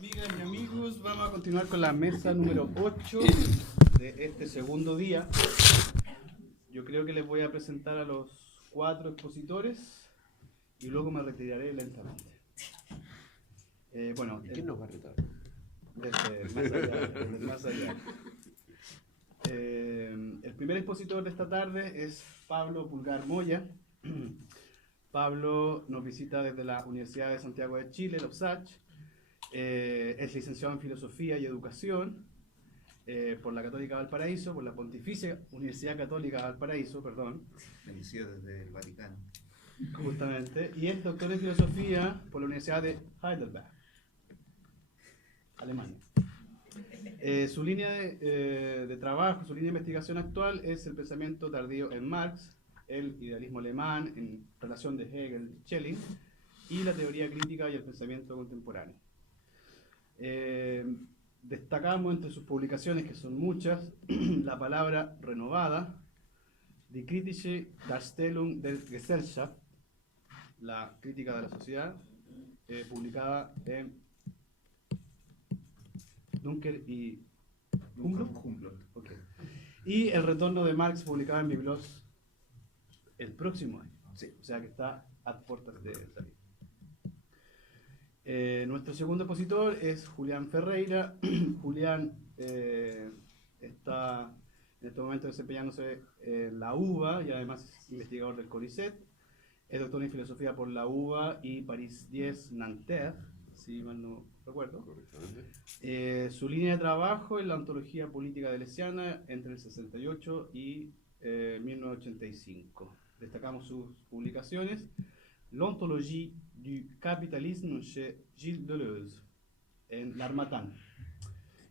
Amigas y amigos, vamos a continuar con la mesa número 8 de este segundo día. Yo creo que les voy a presentar a los 4 expositores y luego me retiraré lentamente. Bueno, ¿Quién nos va a retar? desde más allá. El primer expositor de esta tarde es Pablo Pulgar Moya. Pablo nos visita desde la Universidad de Santiago de Chile, la USACH. Es licenciado en Filosofía y Educación por la Católica Valparaíso, por la Pontificia Universidad Católica Valparaíso, perdón. Bendecido desde el Vaticano. Justamente. Y es doctor en Filosofía por la Universidad de Heidelberg, Alemania. Su línea de trabajo, su línea de investigación actual es el pensamiento tardío en Marx, el idealismo alemán en relación de Hegel y Schelling, y la teoría crítica y el pensamiento contemporáneo. Destacamos entre sus publicaciones, que son muchas, la palabra renovada, Die kritische Darstellung der Gesellschaft, la crítica de la sociedad, publicada en Dunker y Humboldt. Okay. Y el retorno de Marx, publicado en Biblos el próximo año. Sí. O sea que está a puertas de salir. Nuestro segundo expositor es Julián Ferreira. Julián está en este momento desempeñándose en la UBA y además es investigador del CONICET. Es doctor en filosofía por la UBA y París 10 Nanterre, si mal no recuerdo. Su línea de trabajo es la ontología política deleuziana entre el 68 y 1985. Destacamos sus publicaciones: L'Ontologie du Capitalisme chez Gilles Deleuze, en L'Harmattan.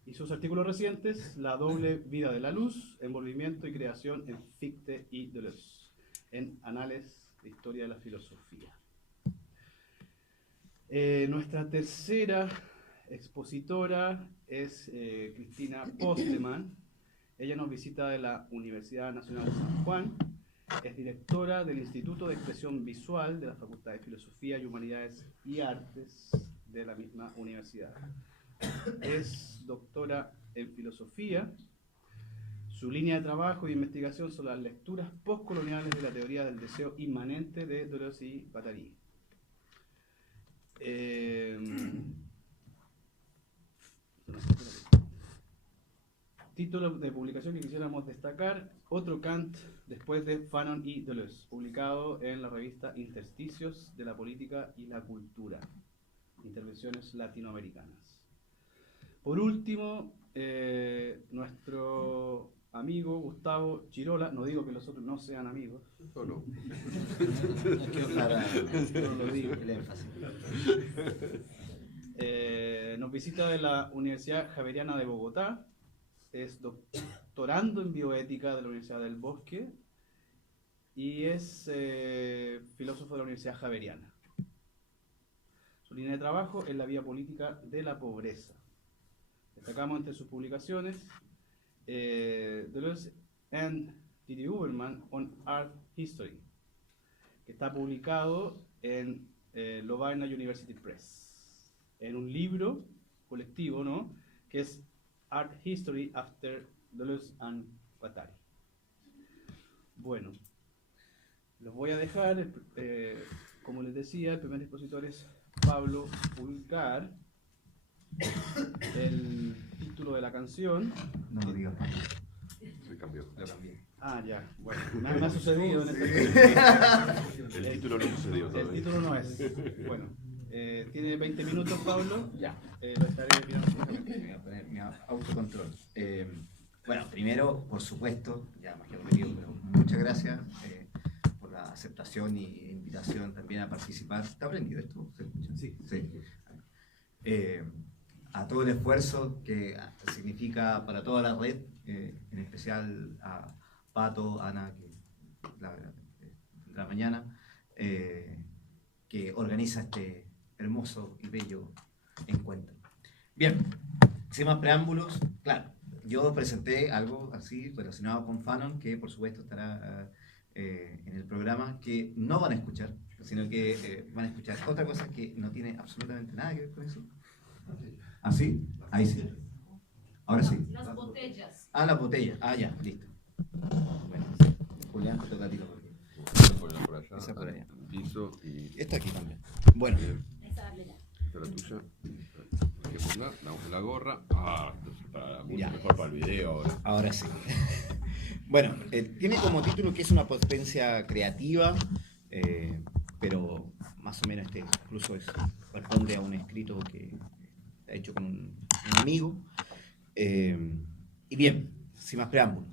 Y sus artículos recientes: La doble vida de la luz, envolvimiento y creación en Fichte y Deleuze, en Anales de Historia de la Filosofía. Nuestra tercera expositora es Cristina Postleman. Ella nos visita de la Universidad Nacional de San Juan. Es directora del Instituto de Expresión Visual de la Facultad de Filosofía y Humanidades y Artes de la misma universidad. Es doctora en filosofía. Su línea de trabajo e investigación son las lecturas postcoloniales de la teoría del deseo inmanente de Deleuze y Guattari. Título de publicación que quisiéramos destacar: Otro Kant después de Fanon y Deleuze, publicado en la revista Intersticios de la Política y la Cultura, Intervenciones Latinoamericanas. Por último, nuestro amigo Gustavo Chirola. No digo que los otros no sean amigos, Solo. No lo digo, el énfasis. Nos visita de la Universidad Javeriana de Bogotá. Es doctorando en bioética de la Universidad del Bosque y es filósofo de la Universidad Javeriana. Su línea de trabajo es la vía política de la pobreza. Destacamos entre sus publicaciones Deleuze and Didi Huberman on Art History, que está publicado en Lovaina University Press, en un libro colectivo, ¿no?, que es Art History After Deleuze and Guattari. Bueno, los voy a dejar. Como les decía, el primer expositor es Pablo Pulgar. El título de la canción. No digas. Se cambió. Lo cambié. Ah, ya, bueno, nada me ha sucedido en este. El título no sucedió El todavía. título no es. Bueno, tiene 20 minutos, Pablo. Ya. Lo estaré viendo. Me voy a poner mi autocontrol. Bueno, primero, por supuesto, ya más que repetido, pero muchas gracias por la aceptación y invitación también a participar. ¿Está aprendido esto? ¿Se escucha? Sí. A todo el esfuerzo que significa para toda la red, en especial a Pato, Ana, que vendrá mañana, que organiza este hermoso y bello encuentro. Bien, sin más preámbulos, claro, yo presenté algo así relacionado con Fanon, que por supuesto estará en el programa, que no van a escuchar, sino que van a escuchar otra cosa que no tiene absolutamente nada que ver con eso. ¿Ah, sí? Ahí sí. Ahora sí. Las botellas. Ah, la botella. Ah, ya, listo. Bueno, Julián, te toca a ti. Esa por allá, Esa por allá. el piso y Esta aquí también. Bueno, bien. Esa darle ya. Esta es la tuya. Dejémosla, damos la gorra. Ah, entonces está mucho Ya. mejor para el video ahora. ahora sí. Bueno, tiene como título que es una potencia creativa, pero más o menos incluso responde a un escrito que está hecho con un amigo. Y bien, sin más preámbulo.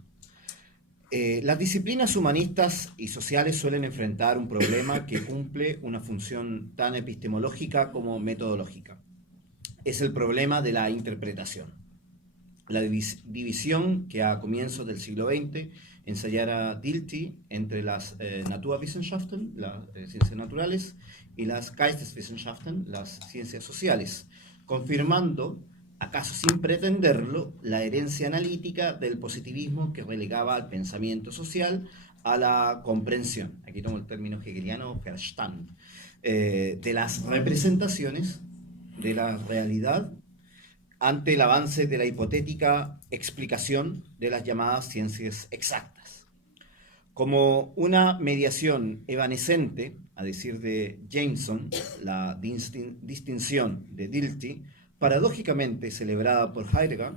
Las disciplinas humanistas y sociales suelen enfrentar un problema que cumple una función tan epistemológica como metodológica. Es el problema de la interpretación. La división que a comienzos del siglo XX ensayara Dilthey entre las Naturwissenschaften, las ciencias naturales, y las Geisteswissenschaften, las ciencias sociales, confirmando, acaso sin pretenderlo, la herencia analítica del positivismo que relegaba al pensamiento social a la comprensión, aquí tomo el término hegeliano Verstand, de las representaciones de la realidad ante el avance de la hipotética explicación de las llamadas ciencias exactas. Como una mediación evanescente, a decir de Jameson, la distinción de Dilthey, paradójicamente celebrada por Heidegger,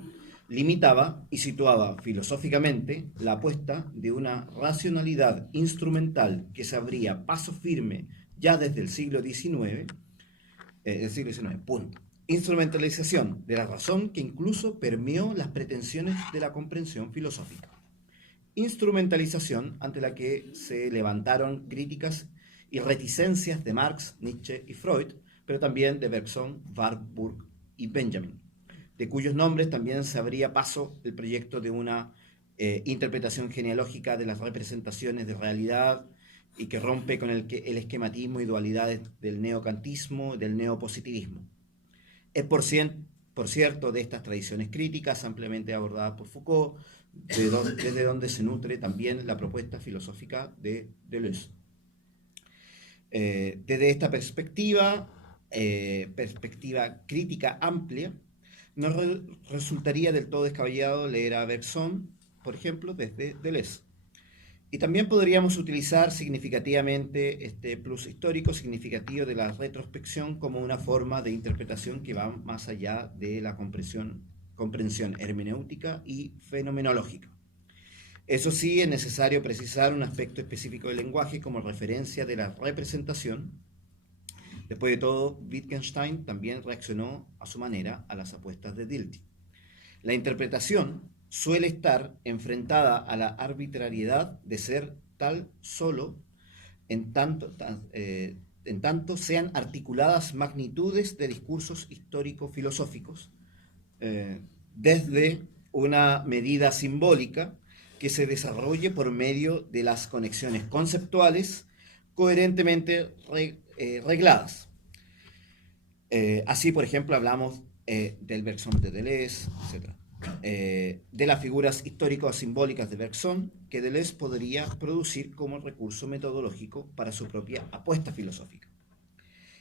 limitaba y situaba filosóficamente la apuesta de una racionalidad instrumental que se abría paso firme ya desde el siglo XIX, punto. Instrumentalización de la razón que incluso permeó las pretensiones de la comprensión filosófica. Instrumentalización ante la que se levantaron críticas y reticencias de Marx, Nietzsche y Freud, pero también de Bergson, Warburg y Benjamin, de cuyos nombres también se abría paso el proyecto de una interpretación genealógica de las representaciones de realidad y que rompe con el esquematismo y dualidades del neocantismo y del neopositivismo. Es por cierto de estas tradiciones críticas ampliamente abordadas por Foucault, desde donde se nutre también la propuesta filosófica de Deleuze. Desde esta perspectiva crítica amplia, no resultaría del todo descabellado leer a Bergson, por ejemplo, desde Deleuze. Y también podríamos utilizar significativamente este plus histórico significativo de la retrospección como una forma de interpretación que va más allá de la comprensión hermenéutica y fenomenológica. Eso sí, es necesario precisar un aspecto específico del lenguaje como referencia de la representación. Después de todo, Wittgenstein también reaccionó a su manera a las apuestas de Dilthey. La interpretación suele estar enfrentada a la arbitrariedad de ser tal solo en tanto sean articuladas magnitudes de discursos histórico-filosóficos, desde una medida simbólica que se desarrolle por medio de las conexiones conceptuales coherentemente regladas. Así, por ejemplo, hablamos del Bergson de Deleuze, etc. De las figuras históricas simbólicas de Bergson que Deleuze podría producir como recurso metodológico para su propia apuesta filosófica.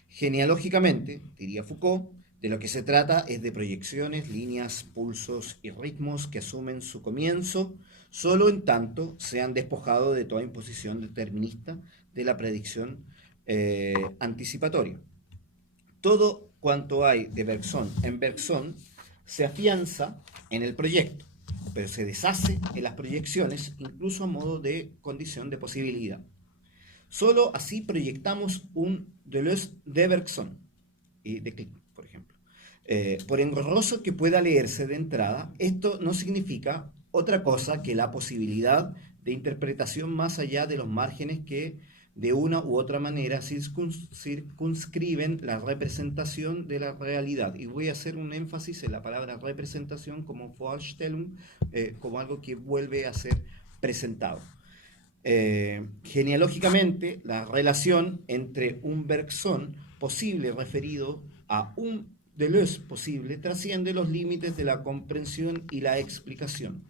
Genealógicamente, diría Foucault, de lo que se trata es de proyecciones, líneas, pulsos y ritmos que asumen su comienzo solo en tanto sean despojados de toda imposición determinista de la predicción anticipatoria. Todo cuanto hay de Bergson en Bergson se afianza en el proyecto, pero se deshace en las proyecciones, incluso a modo de condición de posibilidad. Solo así proyectamos un Deleuze de Bergson y de Click, por ejemplo. Por engorroso que pueda leerse de entrada, esto no significa otra cosa que la posibilidad de interpretación más allá de los márgenes que de una u otra manera circunscriben la representación de la realidad. Y voy a hacer un énfasis en la palabra representación como Vorstellung, como algo que vuelve a ser presentado. Genealógicamente, la relación entre un Bergson posible referido a un Deleuze posible trasciende los límites de la comprensión y la explicación.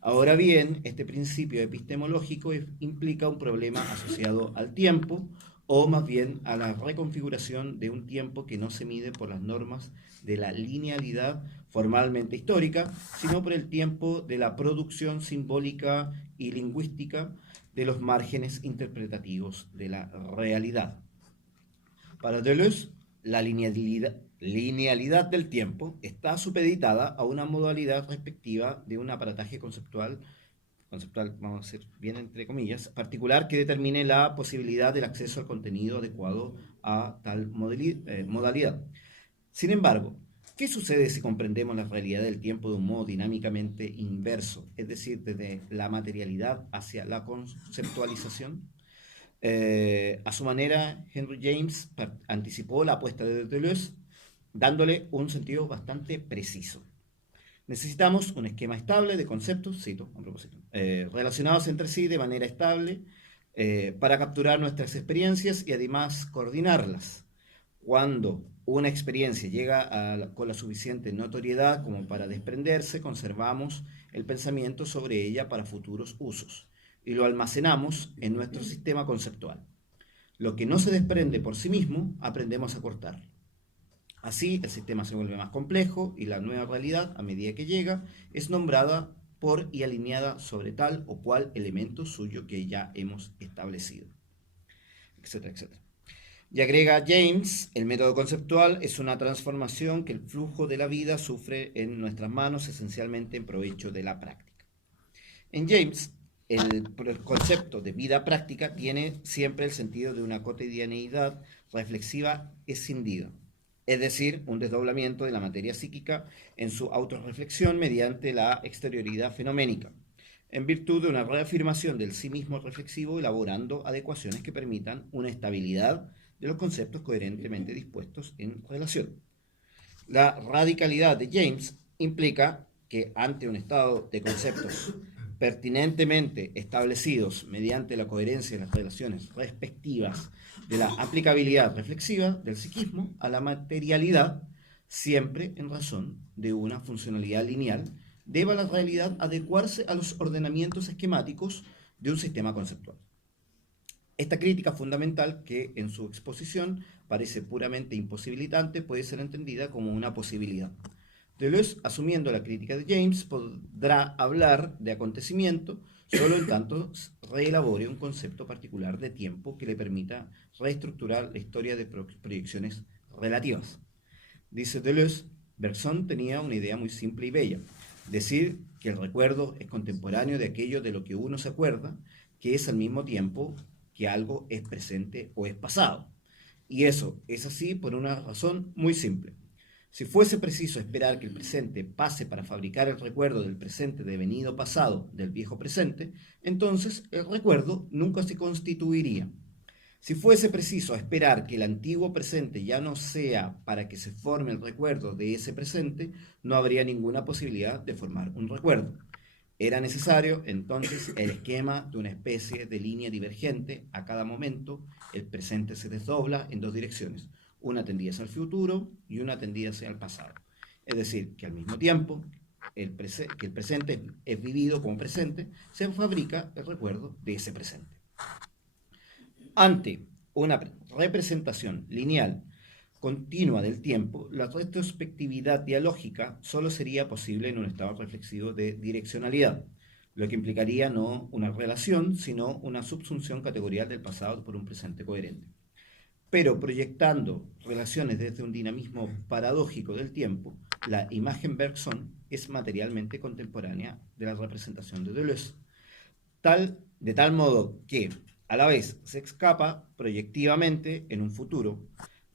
Ahora bien, este principio epistemológico implica un problema asociado al tiempo, o más bien a la reconfiguración de un tiempo que no se mide por las normas de la linealidad formalmente histórica, sino por el tiempo de la producción simbólica y lingüística de los márgenes interpretativos de la realidad. Para Deleuze, la linealidad del tiempo está supeditada a una modalidad respectiva de un aparataje conceptual, vamos a decir bien entre comillas, particular que determine la posibilidad del acceso al contenido adecuado a tal modalidad. Sin embargo, ¿qué sucede si comprendemos la realidad del tiempo de un modo dinámicamente inverso, es decir, desde la materialidad hacia la conceptualización? A su manera, Henry James anticipó la apuesta de Deleuze, dándole un sentido bastante preciso. Necesitamos un esquema estable de conceptos, cito a propósito, relacionados entre sí de manera estable para capturar nuestras experiencias y además coordinarlas. Cuando una experiencia llega con la suficiente notoriedad como para desprenderse, conservamos el pensamiento sobre ella para futuros usos y lo almacenamos en nuestro sistema conceptual. Lo que no se desprende por sí mismo, aprendemos a cortarlo. Así, el sistema se vuelve más complejo y la nueva realidad, a medida que llega, es nombrada por y alineada sobre tal o cual elemento suyo que ya hemos establecido, etcétera, etcétera. Y agrega James, el método conceptual es una transformación que el flujo de la vida sufre en nuestras manos, esencialmente en provecho de la práctica. En James, el concepto de vida práctica tiene siempre el sentido de una cotidianeidad reflexiva escindida, es decir, un desdoblamiento de la materia psíquica en su autorreflexión mediante la exterioridad fenoménica, en virtud de una reafirmación del sí mismo reflexivo, elaborando adecuaciones que permitan una estabilidad de los conceptos coherentemente dispuestos en relación. La radicalidad de James implica que ante un estado de conceptos pertinentemente establecidos mediante la coherencia de las relaciones respectivas de la aplicabilidad reflexiva del psiquismo a la materialidad, siempre en razón de una funcionalidad lineal, deba la realidad adecuarse a los ordenamientos esquemáticos de un sistema conceptual. Esta crítica fundamental, que en su exposición parece puramente imposibilitante, puede ser entendida como una posibilidad. Deleuze, asumiendo la crítica de James, podrá hablar de acontecimiento solo en tanto reelabore un concepto particular de tiempo que le permita reestructurar la historia de proyecciones relativas. Dice Deleuze, Bergson tenía una idea muy simple y bella: decir que el recuerdo es contemporáneo de aquello de lo que uno se acuerda, que es al mismo tiempo que algo es presente o es pasado. Y eso es así por una razón muy simple. Si fuese preciso esperar que el presente pase para fabricar el recuerdo del presente devenido pasado del viejo presente, entonces el recuerdo nunca se constituiría. Si fuese preciso esperar que el antiguo presente ya no sea para que se forme el recuerdo de ese presente, no habría ninguna posibilidad de formar un recuerdo. Era necesario, entonces, el esquema de una especie de línea divergente. A cada momento, el presente se desdobla en dos direcciones, una tendida hacia el futuro y una tendida hacia el pasado. Es decir, que al mismo tiempo que el presente es vivido como presente, se fabrica el recuerdo de ese presente. Ante una representación lineal continua del tiempo, la retrospectividad dialógica solo sería posible en un estado reflexivo de direccionalidad, lo que implicaría no una relación, sino una subsunción categorial del pasado por un presente coherente. Pero proyectando relaciones desde un dinamismo paradójico del tiempo, la imagen Bergson es materialmente contemporánea de la representación de Deleuze, de tal modo que a la vez se escapa proyectivamente en un futuro.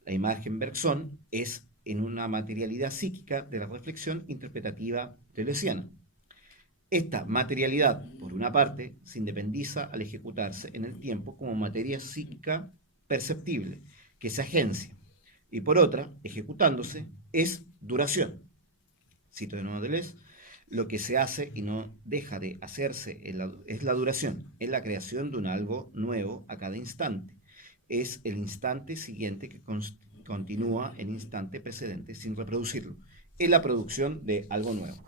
La imagen Bergson es en una materialidad psíquica de la reflexión interpretativa deleuziana. Esta materialidad, por una parte, se independiza al ejecutarse en el tiempo como materia psíquica perceptible, que se agencia, y por otra, ejecutándose, es duración. Cito de nuevo a Deleuze: lo que se hace y no deja de hacerse es la duración, es la creación de un algo nuevo a cada instante. Es el instante siguiente que continúa el instante precedente sin reproducirlo. Es la producción de algo nuevo.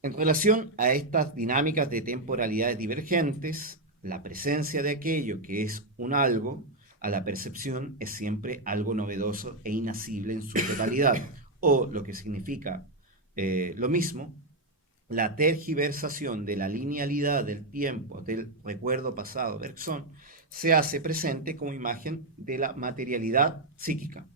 En relación a estas dinámicas de temporalidades divergentes, la presencia de aquello que es un algo, a la percepción es siempre algo novedoso e inasible en su totalidad. O lo que significa lo mismo, la tergiversación de la linealidad del tiempo, del recuerdo pasado, Bergson, se hace presente como imagen de la materialidad psíquica.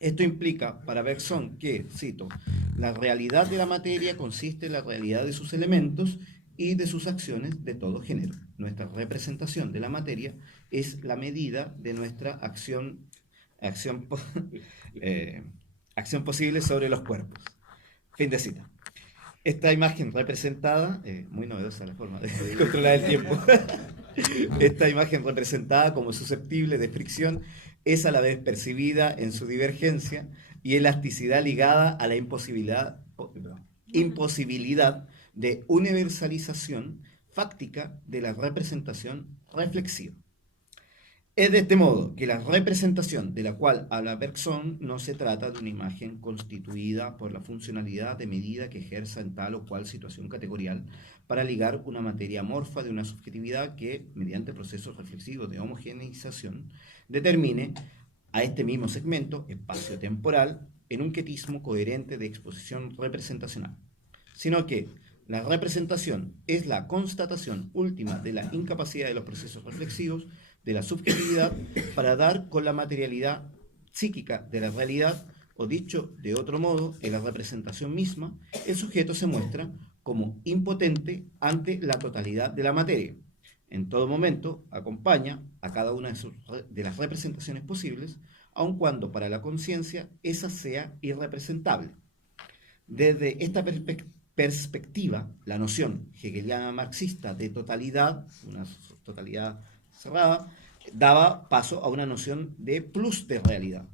Esto implica para Bergson que, cito, la realidad de la materia consiste en la realidad de sus elementos y de sus acciones de todo género. Nuestra representación de la materia es la medida de nuestra acción posible sobre los cuerpos. Fin de cita. Esta imagen representada, muy novedosa la forma de controlar el tiempo, esta imagen representada como susceptible de fricción es a la vez percibida en su divergencia y elasticidad ligada a la imposibilidad de universalización fáctica de la representación reflexiva. Es de este modo que la representación de la cual habla Bergson no se trata de una imagen constituida por la funcionalidad de medida que ejerza en tal o cual situación categorial para ligar una materia amorfa de una subjetividad que, mediante procesos reflexivos de homogeneización, determine a este mismo segmento espacio-temporal en un quietismo coherente de exposición representacional, sino que la representación es la constatación última de la incapacidad de los procesos reflexivos de la subjetividad para dar con la materialidad psíquica de la realidad, o dicho de otro modo, en la representación misma, el sujeto se muestra como impotente ante la totalidad de la materia. En todo momento acompaña a cada una de las representaciones posibles, aun cuando para la conciencia esa sea irrepresentable. Desde esta perspectiva, la noción hegeliana marxista de totalidad, una totalidad cerrada, daba paso a una noción de plus de realidad.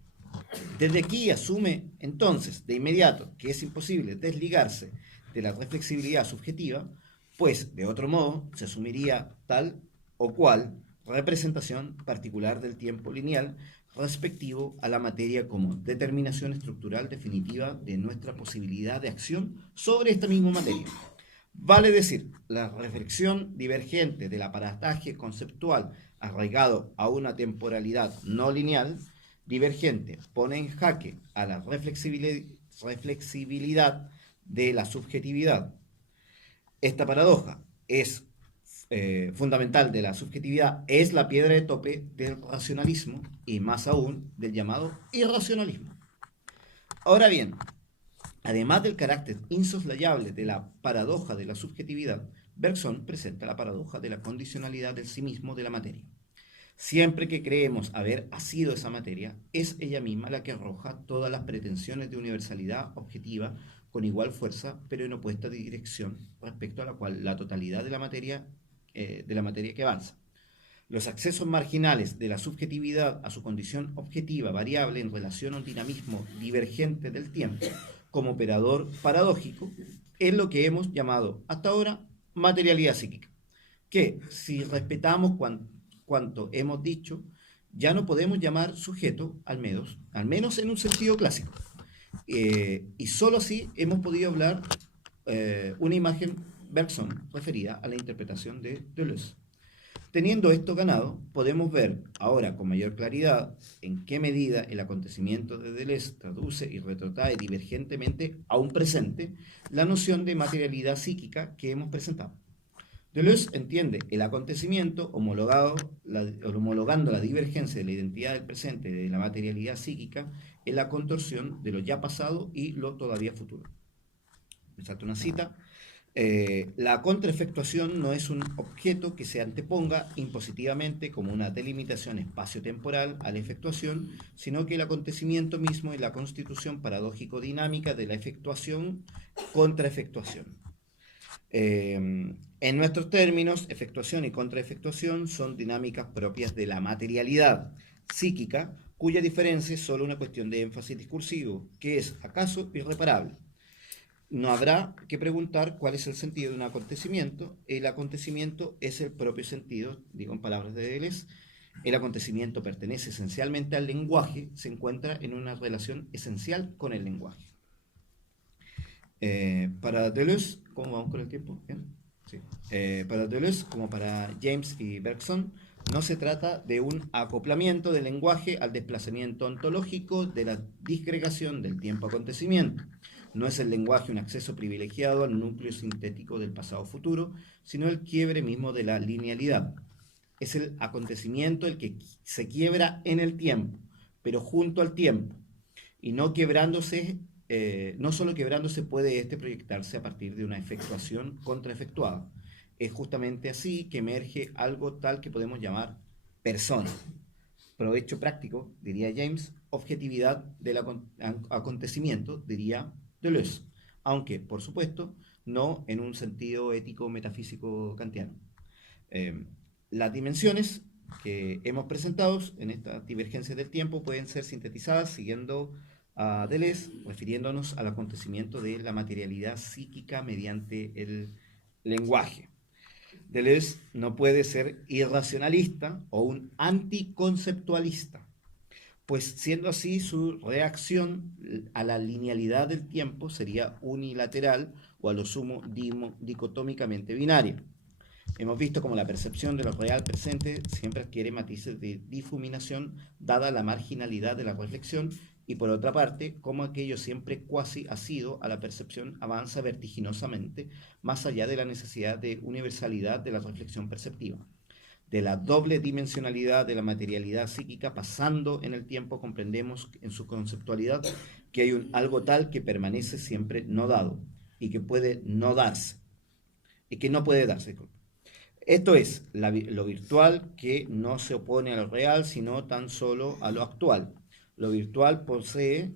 Desde aquí asume entonces de inmediato que es imposible desligarse de la reflexibilidad subjetiva, pues de otro modo se asumiría tal o cual representación particular del tiempo lineal respectivo a la materia como determinación estructural definitiva de nuestra posibilidad de acción sobre esta misma materia. Vale decir, la reflexión divergente del aparataje conceptual arraigado a una temporalidad no lineal, divergente, pone en jaque a la reflexibilidad de la subjetividad. Esta paradoja es fundamental de la subjetividad, es la piedra de tope del racionalismo y más aún del llamado irracionalismo. Ahora bien, además del carácter insoslayable de la paradoja de la subjetividad, Bergson presenta la paradoja de la condicionalidad del sí mismo de la materia. Siempre que creemos haber asido esa materia, es ella misma la que arroja todas las pretensiones de universalidad objetiva con igual fuerza, pero en opuesta dirección, respecto a la cual la totalidad de la materia que avanza. Los accesos marginales de la subjetividad a su condición objetiva variable en relación a un dinamismo divergente del tiempo como operador paradójico es lo que hemos llamado hasta ahora materialidad psíquica, que si respetamos cuanto hemos dicho, ya no podemos llamar sujeto al menos en un sentido clásico. Y solo así hemos podido hablar una imagen Bergson referida a la interpretación de Deleuze. Teniendo esto ganado, podemos ver ahora con mayor claridad en qué medida el acontecimiento de Deleuze traduce y retrotrae divergentemente a un presente la noción de materialidad psíquica que hemos presentado. Deleuze entiende el acontecimiento homologando la divergencia de la identidad del presente de la materialidad psíquica en la contorsión de lo ya pasado y lo todavía futuro. Me salto una cita. La contraefectuación no es un objeto que se anteponga impositivamente como una delimitación espacio-temporal a la efectuación, sino que el acontecimiento mismo es la constitución paradójico-dinámica de la efectuación-contraefectuación. En nuestros términos, efectuación y contraefectuación son dinámicas propias de la materialidad psíquica, cuya diferencia es solo una cuestión de énfasis discursivo, que es, acaso, irreparable. No habrá que preguntar cuál es el sentido de un acontecimiento. El acontecimiento es el propio sentido, digo en palabras de Deleuze. El acontecimiento pertenece esencialmente al lenguaje, se encuentra en una relación esencial con el lenguaje. Para Deleuze, ¿cómo vamos con el tiempo? ¿Bien? Sí. Para Deleuze, como para James y Bergson, no se trata de un acoplamiento del lenguaje al desplazamiento ontológico de la disgregación del tiempo-acontecimiento. No es el lenguaje un acceso privilegiado al núcleo sintético del pasado-futuro, sino el quiebre mismo de la linealidad. Es el acontecimiento el que se quiebra en el tiempo, pero junto al tiempo, y no quebrándose, no solo quebrándose puede este proyectarse a partir de una efectuación contraefectuada. Es justamente así que emerge algo tal que podemos llamar persona. Provecho práctico, diría James, objetividad del acontecimiento, diría Deleuze, aunque, por supuesto, no en un sentido ético metafísico kantiano. Las dimensiones que hemos presentado en esta divergencia del tiempo pueden ser sintetizadas siguiendo a Deleuze, refiriéndonos al acontecimiento de la materialidad psíquica mediante el lenguaje. Deleuze no puede ser irracionalista o un anticonceptualista, pues siendo así su reacción a la linealidad del tiempo sería unilateral o a lo sumo dicotómicamente binaria. Hemos visto cómo la percepción de lo real presente siempre adquiere matices de difuminación dada la marginalidad de la reflexión y por otra parte, cómo aquello siempre cuasi asido a la percepción avanza vertiginosamente más allá de la necesidad de universalidad de la reflexión perceptiva. De la doble dimensionalidad de la materialidad psíquica pasando en el tiempo comprendemos en su conceptualidad que hay algo tal que permanece siempre no dado y que puede no darse y que no puede darse. Esto es lo virtual que no se opone a lo real, sino tan solo a lo actual. Lo virtual posee,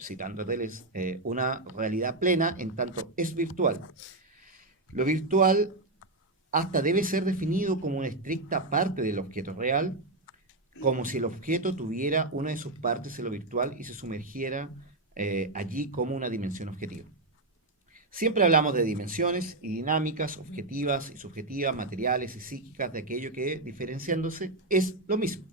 citando a Deleuze, una realidad plena en tanto es virtual. Lo virtual hasta debe ser definido como una estricta parte del objeto real, como si el objeto tuviera una de sus partes en lo virtual y se sumergiera allí como una dimensión objetiva. Siempre hablamos de dimensiones y dinámicas, objetivas y subjetivas, materiales y psíquicas, de aquello que, diferenciándose, es lo mismo.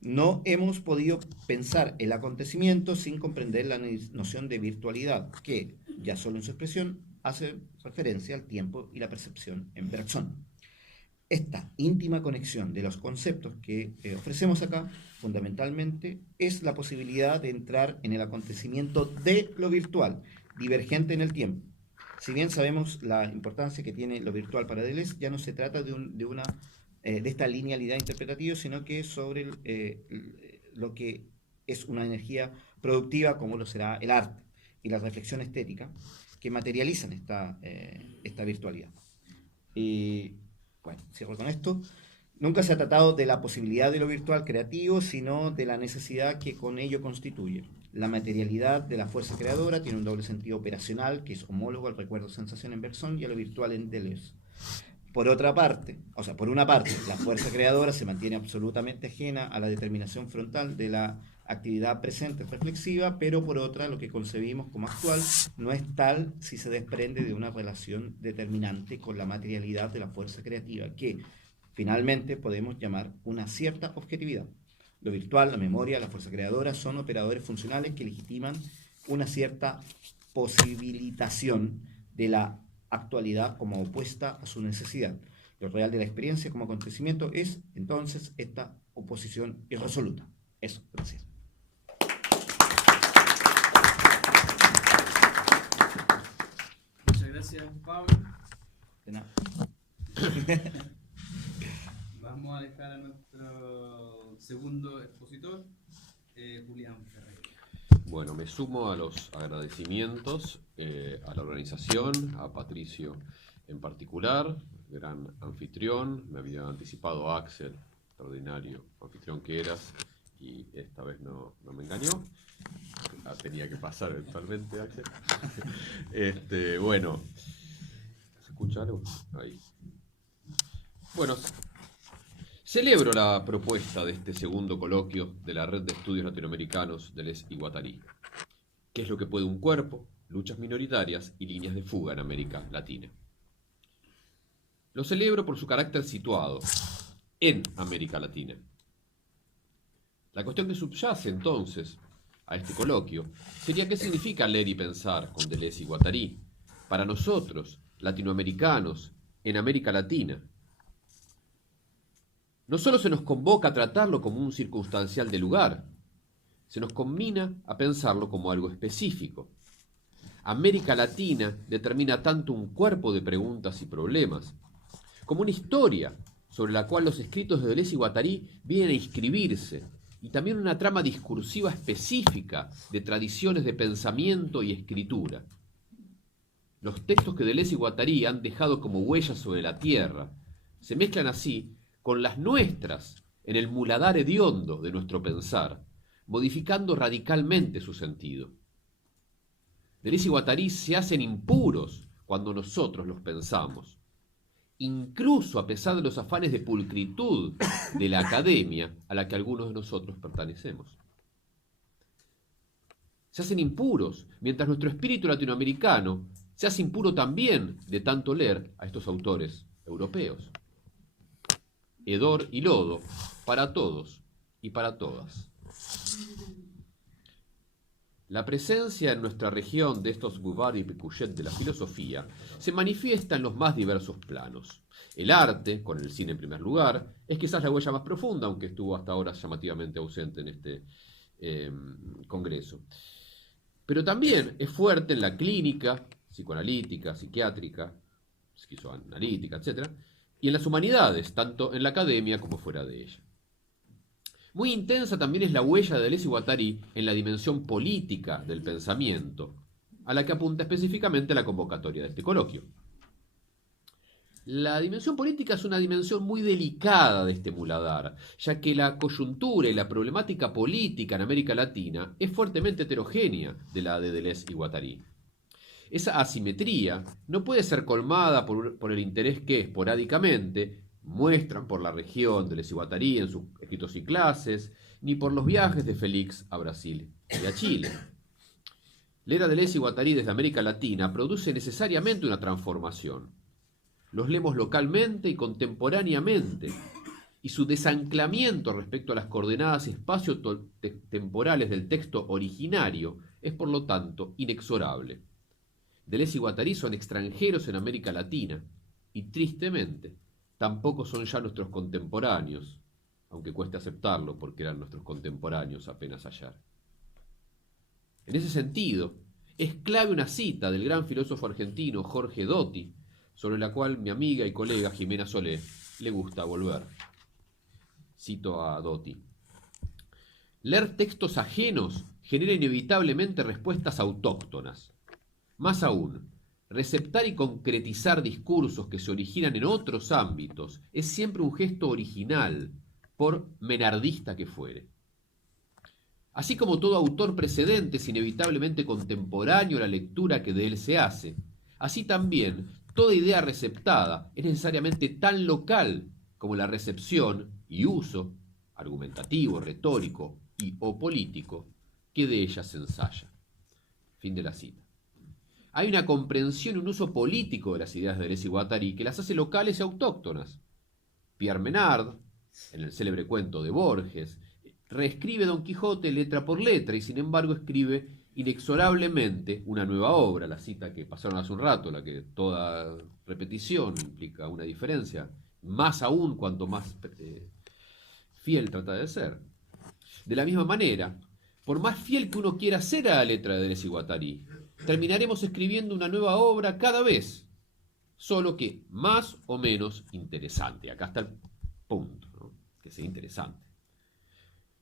No hemos podido pensar el acontecimiento sin comprender la noción de virtualidad, que, ya solo en su expresión, hace referencia al tiempo y la percepción en Bergson. Esta íntima conexión de los conceptos que ofrecemos acá, fundamentalmente, es la posibilidad de entrar en el acontecimiento de lo virtual, divergente en el tiempo. Si bien sabemos la importancia que tiene lo virtual para Deleuze, ya no se trata de esta linealidad interpretativa, sino que sobre lo que es una energía productiva, como lo será el arte y la reflexión estética, que materializan esta virtualidad. Y bueno, cierro con esto. Nunca se ha tratado de la posibilidad de lo virtual creativo, sino de la necesidad que con ello constituye. La materialidad de la fuerza creadora tiene un doble sentido operacional, que es homólogo al recuerdo-sensación en Bergson y a lo virtual en Deleuze. Por una parte, la fuerza creadora se mantiene absolutamente ajena a la determinación frontal de la actividad presente reflexiva, pero por otra, lo que concebimos como actual no es tal si se desprende de una relación determinante con la materialidad de la fuerza creativa, que finalmente podemos llamar una cierta objetividad. Lo virtual, la memoria, la fuerza creadora son operadores funcionales que legitiman una cierta posibilitación de la actualidad como opuesta a su necesidad. Lo real de la experiencia como acontecimiento es, entonces, esta oposición irresoluta. Eso, gracias. Muchas gracias, Pablo. De nada. Vamos a dejar a nuestro segundo expositor, Julián Ferreira. Bueno, me sumo a los agradecimientos a la organización, a Patricio en particular, gran anfitrión. Me había anticipado Axel, extraordinario anfitrión que eras, y esta vez no me engañó. Tenía que pasar eventualmente, Axel. Bueno, ¿se escucha algo? Ahí. Bueno, celebro la propuesta de este segundo coloquio de la Red de Estudios Latinoamericanos Deleuze y Guattari. ¿Qué es lo que puede un cuerpo, luchas minoritarias y líneas de fuga en América Latina? Lo celebro por su carácter situado en América Latina. La cuestión que subyace entonces a este coloquio sería qué significa leer y pensar con Deleuze y Guattari para nosotros latinoamericanos en América Latina. No solo se nos convoca a tratarlo como un circunstancial de lugar, se nos conmina a pensarlo como algo específico. América Latina determina tanto un cuerpo de preguntas y problemas, como una historia sobre la cual los escritos de Deleuze y Guattari vienen a inscribirse, y también una trama discursiva específica de tradiciones de pensamiento y escritura. Los textos que Deleuze y Guattari han dejado como huellas sobre la tierra se mezclan así con las nuestras en el muladar hediondo de nuestro pensar, modificando radicalmente su sentido. Deleuze y Guattari se hacen impuros cuando nosotros los pensamos, incluso a pesar de los afanes de pulcritud de la academia a la que algunos de nosotros pertenecemos. Se hacen impuros mientras nuestro espíritu latinoamericano se hace impuro también de tanto leer a estos autores europeos. Hedor y lodo para todos y para todas. La presencia en nuestra región de estos Bouvard y Picuchet de la filosofía se manifiesta en los más diversos planos. El arte, con el cine en primer lugar, es quizás la huella más profunda, aunque estuvo hasta ahora llamativamente ausente en este congreso. Pero también es fuerte en la clínica, psicoanalítica, psiquiátrica, esquizoanalítica, etc., y en las humanidades, tanto en la academia como fuera de ella. Muy intensa también es la huella de Deleuze y Guattari en la dimensión política del pensamiento, a la que apunta específicamente la convocatoria de este coloquio. La dimensión política es una dimensión muy delicada de este muladar, ya que la coyuntura y la problemática política en América Latina es fuertemente heterogénea de la de Deleuze y Guattari. Esa asimetría no puede ser colmada por el interés que esporádicamente muestran por la región de Deleuze y Guattari en sus escritos y clases, ni por los viajes de Félix a Brasil y a Chile. Leer a Deleuze y Guattari desde América Latina produce necesariamente una transformación. Los leemos localmente y contemporáneamente, y su desanclamiento respecto a las coordenadas espacio-temporales del texto originario es, por lo tanto, inexorable. Deleuze y Guattari son extranjeros en América Latina, y tristemente, tampoco son ya nuestros contemporáneos, aunque cueste aceptarlo porque eran nuestros contemporáneos apenas ayer. En ese sentido, es clave una cita del gran filósofo argentino Jorge Dotti, sobre la cual mi amiga y colega Jimena Solé le gusta volver. Cito a Dotti. Leer textos ajenos genera inevitablemente respuestas autóctonas. Más aún, receptar y concretizar discursos que se originan en otros ámbitos es siempre un gesto original, por menardista que fuere. Así como todo autor precedente es inevitablemente contemporáneo a la lectura que de él se hace, así también toda idea receptada es necesariamente tan local como la recepción y uso argumentativo, retórico y o político que de ella se ensaya. Fin de la cita. Hay una comprensión y un uso político de las ideas de Deleuze y Guattari que las hace locales y autóctonas. Pierre Menard, en el célebre cuento de Borges, reescribe Don Quijote letra por letra y sin embargo escribe inexorablemente una nueva obra, la cita que pasaron hace un rato, la que toda repetición implica una diferencia, más aún cuanto más fiel trata de ser. De la misma manera, por más fiel que uno quiera ser a la letra de Deleuze y Guattari, terminaremos escribiendo una nueva obra cada vez, solo que más o menos interesante. Acá está el punto, ¿no? Que sea interesante.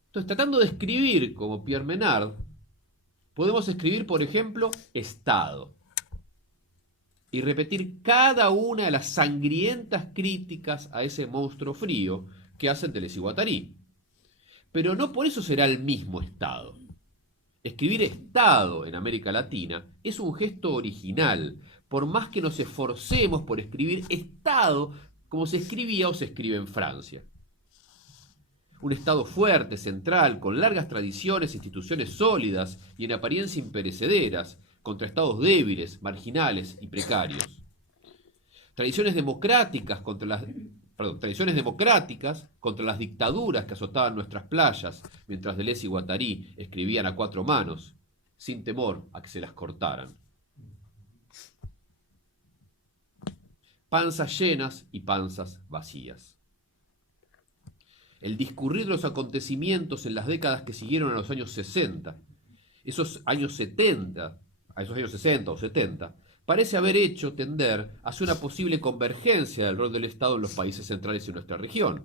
Entonces, tratando de escribir como Pierre Menard, podemos escribir, por ejemplo, Estado, y repetir cada una de las sangrientas críticas a ese monstruo frío que hacen Deleuze y Guattari. Pero no por eso será el mismo Estado. Escribir Estado en América Latina es un gesto original, por más que nos esforcemos por escribir Estado como se escribía o se escribe en Francia. Un Estado fuerte, central, con largas tradiciones e instituciones sólidas y en apariencia imperecederas, contra Estados débiles, marginales y precarios. Tradiciones democráticas contra las dictaduras que azotaban nuestras playas, mientras Deleuze y Guattari escribían a cuatro manos, sin temor a que se las cortaran. panzas llenas y panzas vacías. El discurrir de los acontecimientos en las décadas que siguieron a los años 60, esos años 70, a esos años 60 o 70, parece haber hecho tender hacia una posible convergencia del rol del Estado en los países centrales de nuestra región,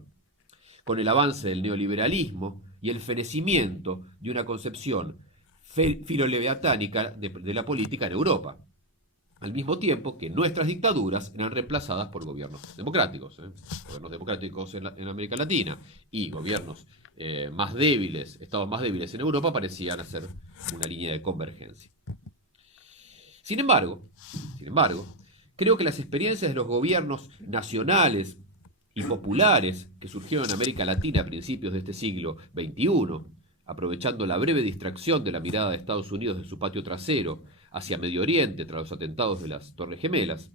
con el avance del neoliberalismo y el fenecimiento de una concepción filoleviatánica de la política en Europa, al mismo tiempo que nuestras dictaduras eran reemplazadas por gobiernos democráticos en América Latina, y gobiernos más débiles, estados más débiles en Europa parecían hacer una línea de convergencia. Sin embargo, creo que las experiencias de los gobiernos nacionales y populares que surgieron en América Latina a principios de este siglo XXI, aprovechando la breve distracción de la mirada de Estados Unidos de su patio trasero hacia Medio Oriente tras los atentados de las Torres Gemelas,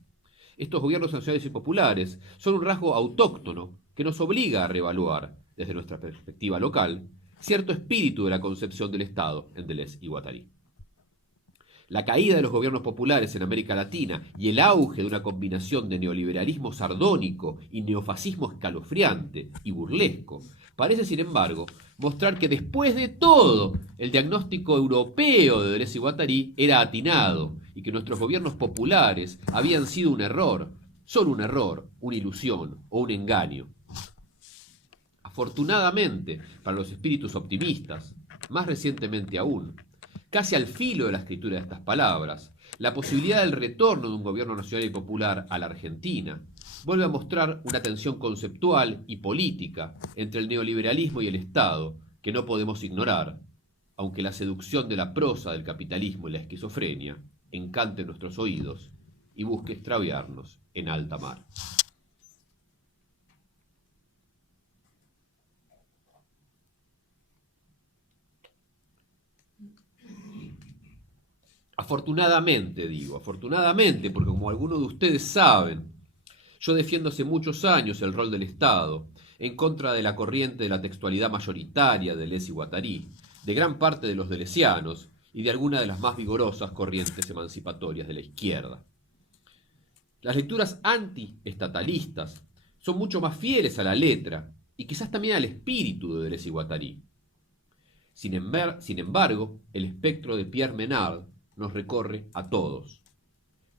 estos gobiernos nacionales y populares son un rasgo autóctono que nos obliga a reevaluar, desde nuestra perspectiva local, cierto espíritu de la concepción del Estado en Deleuze y Guattari. La caída de los gobiernos populares en América Latina y el auge de una combinación de neoliberalismo sardónico y neofascismo escalofriante y burlesco parece, sin embargo, mostrar que después de todo el diagnóstico europeo de Deleuze y Guattari era atinado y que nuestros gobiernos populares habían sido un error, solo un error, una ilusión o un engaño. Afortunadamente, para los espíritus optimistas, más recientemente aún, casi al filo de la escritura de estas palabras, la posibilidad del retorno de un gobierno nacional y popular a la Argentina vuelve a mostrar una tensión conceptual y política entre el neoliberalismo y el Estado que no podemos ignorar, aunque la seducción de la prosa del capitalismo y la esquizofrenia encante nuestros oídos y busque extraviarnos en alta mar. Afortunadamente, porque como algunos de ustedes saben, yo defiendo hace muchos años el rol del Estado, en contra de la corriente de la textualidad mayoritaria de Deleuze y Guattari, de gran parte de los deleuzianos y de alguna de las más vigorosas corrientes emancipatorias de la izquierda. Las lecturas antiestatalistas son mucho más fieles a la letra y quizás también al espíritu de Deleuze y Guattari. Sin embargo, el espectro de Pierre Menard nos recorre a todos.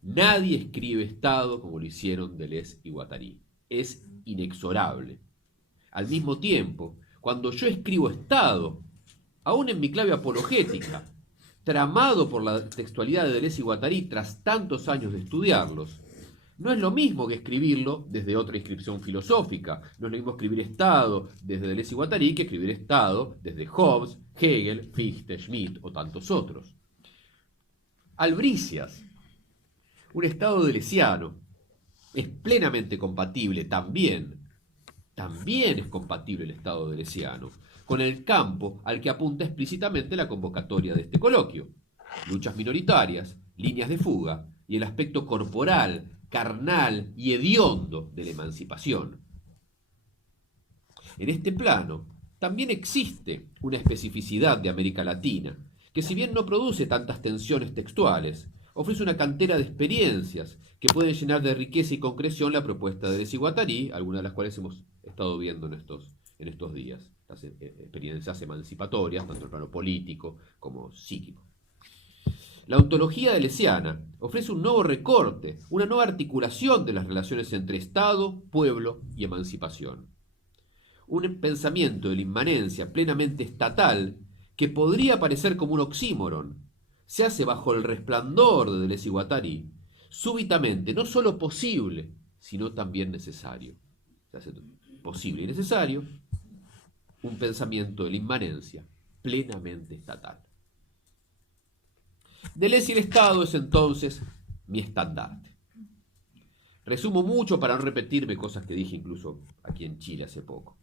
Nadie escribe Estado como lo hicieron Deleuze y Guattari. Es inexorable. Al mismo tiempo, cuando yo escribo Estado, aún en mi clave apologética, tramado por la textualidad de Deleuze y Guattari tras tantos años de estudiarlos, no es lo mismo que escribirlo desde otra inscripción filosófica. No es lo mismo escribir Estado desde Deleuze y Guattari que escribir Estado desde Hobbes, Hegel, Fichte, Schmitt o tantos otros. Albricias, un Estado deleuziano, es plenamente compatible también es compatible el Estado deleuziano con el campo al que apunta explícitamente la convocatoria de este coloquio: luchas minoritarias, líneas de fuga y el aspecto corporal, carnal y hediondo de la emancipación. En este plano también existe una especificidad de América Latina, que si bien no produce tantas tensiones textuales, ofrece una cantera de experiencias que pueden llenar de riqueza y concreción la propuesta de Deleuze y Guattari, algunas de las cuales hemos estado viendo en estos días, las experiencias emancipatorias, tanto en el plano político como psíquico. La ontología deleuziana ofrece un nuevo recorte, una nueva articulación de las relaciones entre Estado, pueblo y emancipación. Un pensamiento de la inmanencia plenamente estatal que podría parecer como un oxímoron, se hace bajo el resplandor de Deleuze y Guattari, súbitamente no solo posible, sino también necesario. Se hace posible y necesario un pensamiento de la inmanencia plenamente estatal. Deleuze y el Estado es entonces mi estandarte. Resumo mucho para no repetirme cosas que dije incluso aquí en Chile hace poco.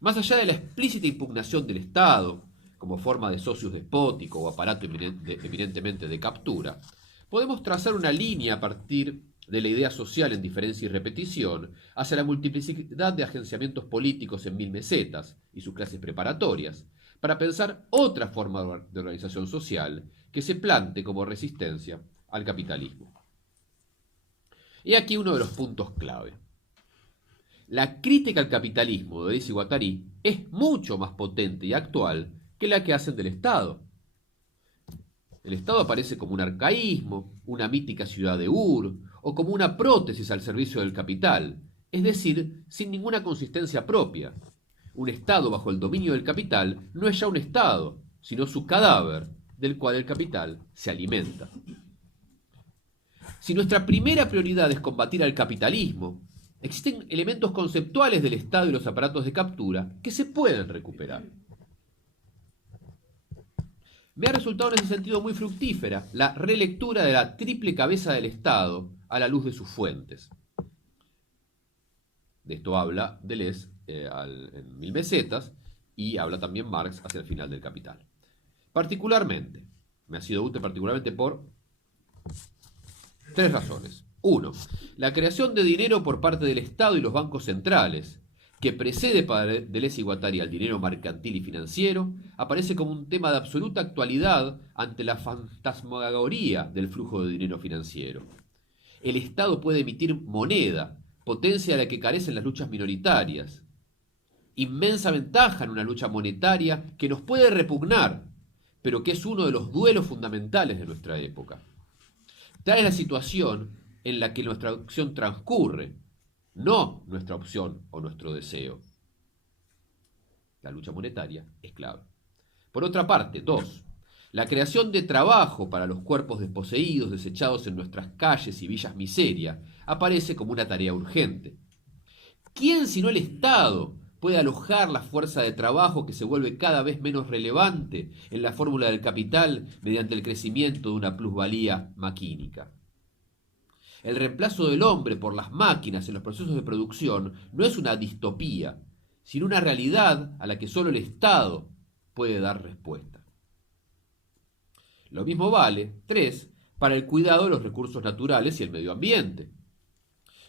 Más allá de la explícita impugnación del Estado, como forma de socius despótico o aparato eminentemente de captura, podemos trazar una línea a partir de la idea social en diferencia y repetición hacia la multiplicidad de agenciamientos políticos en 1000 mesetas y sus clases preparatorias, para pensar otra forma de organización social que se plante como resistencia al capitalismo. He aquí uno de los puntos clave. La crítica al capitalismo de Deleuze y Guattari es mucho más potente y actual que la que hacen del Estado. El Estado aparece como un arcaísmo, una mítica ciudad de Ur, o como una prótesis al servicio del capital, es decir, sin ninguna consistencia propia. Un Estado bajo el dominio del capital no es ya un Estado, sino su cadáver, del cual el capital se alimenta. Si nuestra primera prioridad es combatir al capitalismo, existen elementos conceptuales del Estado y los aparatos de captura que se pueden recuperar. Me ha resultado en ese sentido muy fructífera la relectura de la triple cabeza del Estado a la luz de sus fuentes. De esto habla Deleuze en Mil Mesetas y habla también Marx hacia el final del Capital. Particularmente, me ha sido útil particularmente por 3 razones. 1. La creación de dinero por parte del Estado y los bancos centrales, que precede para Deleuze y Guattari al dinero mercantil y financiero, aparece como un tema de absoluta actualidad ante la fantasmagoría del flujo de dinero financiero. El Estado puede emitir moneda, potencia de la que carecen las luchas minoritarias. Inmensa ventaja en una lucha monetaria que nos puede repugnar, pero que es uno de los duelos fundamentales de nuestra época. Tal es la situación en la que nuestra acción transcurre, no nuestra opción o nuestro deseo. La lucha monetaria es clave. Por otra parte, 2. La creación de trabajo para los cuerpos desposeídos, desechados en nuestras calles y villas miseria, aparece como una tarea urgente. ¿Quién, sino el Estado, puede alojar la fuerza de trabajo que se vuelve cada vez menos relevante en la fórmula del capital mediante el crecimiento de una plusvalía maquínica? El reemplazo del hombre por las máquinas en los procesos de producción no es una distopía, sino una realidad a la que solo el Estado puede dar respuesta. Lo mismo vale, 3, para el cuidado de los recursos naturales y el medio ambiente.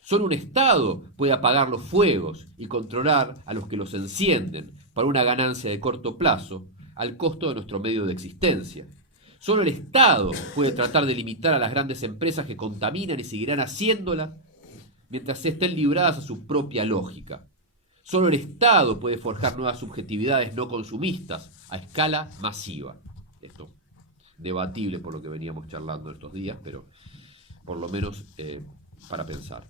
Solo un Estado puede apagar los fuegos y controlar a los que los encienden para una ganancia de corto plazo al costo de nuestro medio de existencia. Solo el Estado puede tratar de limitar a las grandes empresas que contaminan y seguirán haciéndola mientras estén libradas a su propia lógica. Solo el Estado puede forjar nuevas subjetividades no consumistas a escala masiva. Esto debatible por lo que veníamos charlando estos días, pero por lo menos para pensar.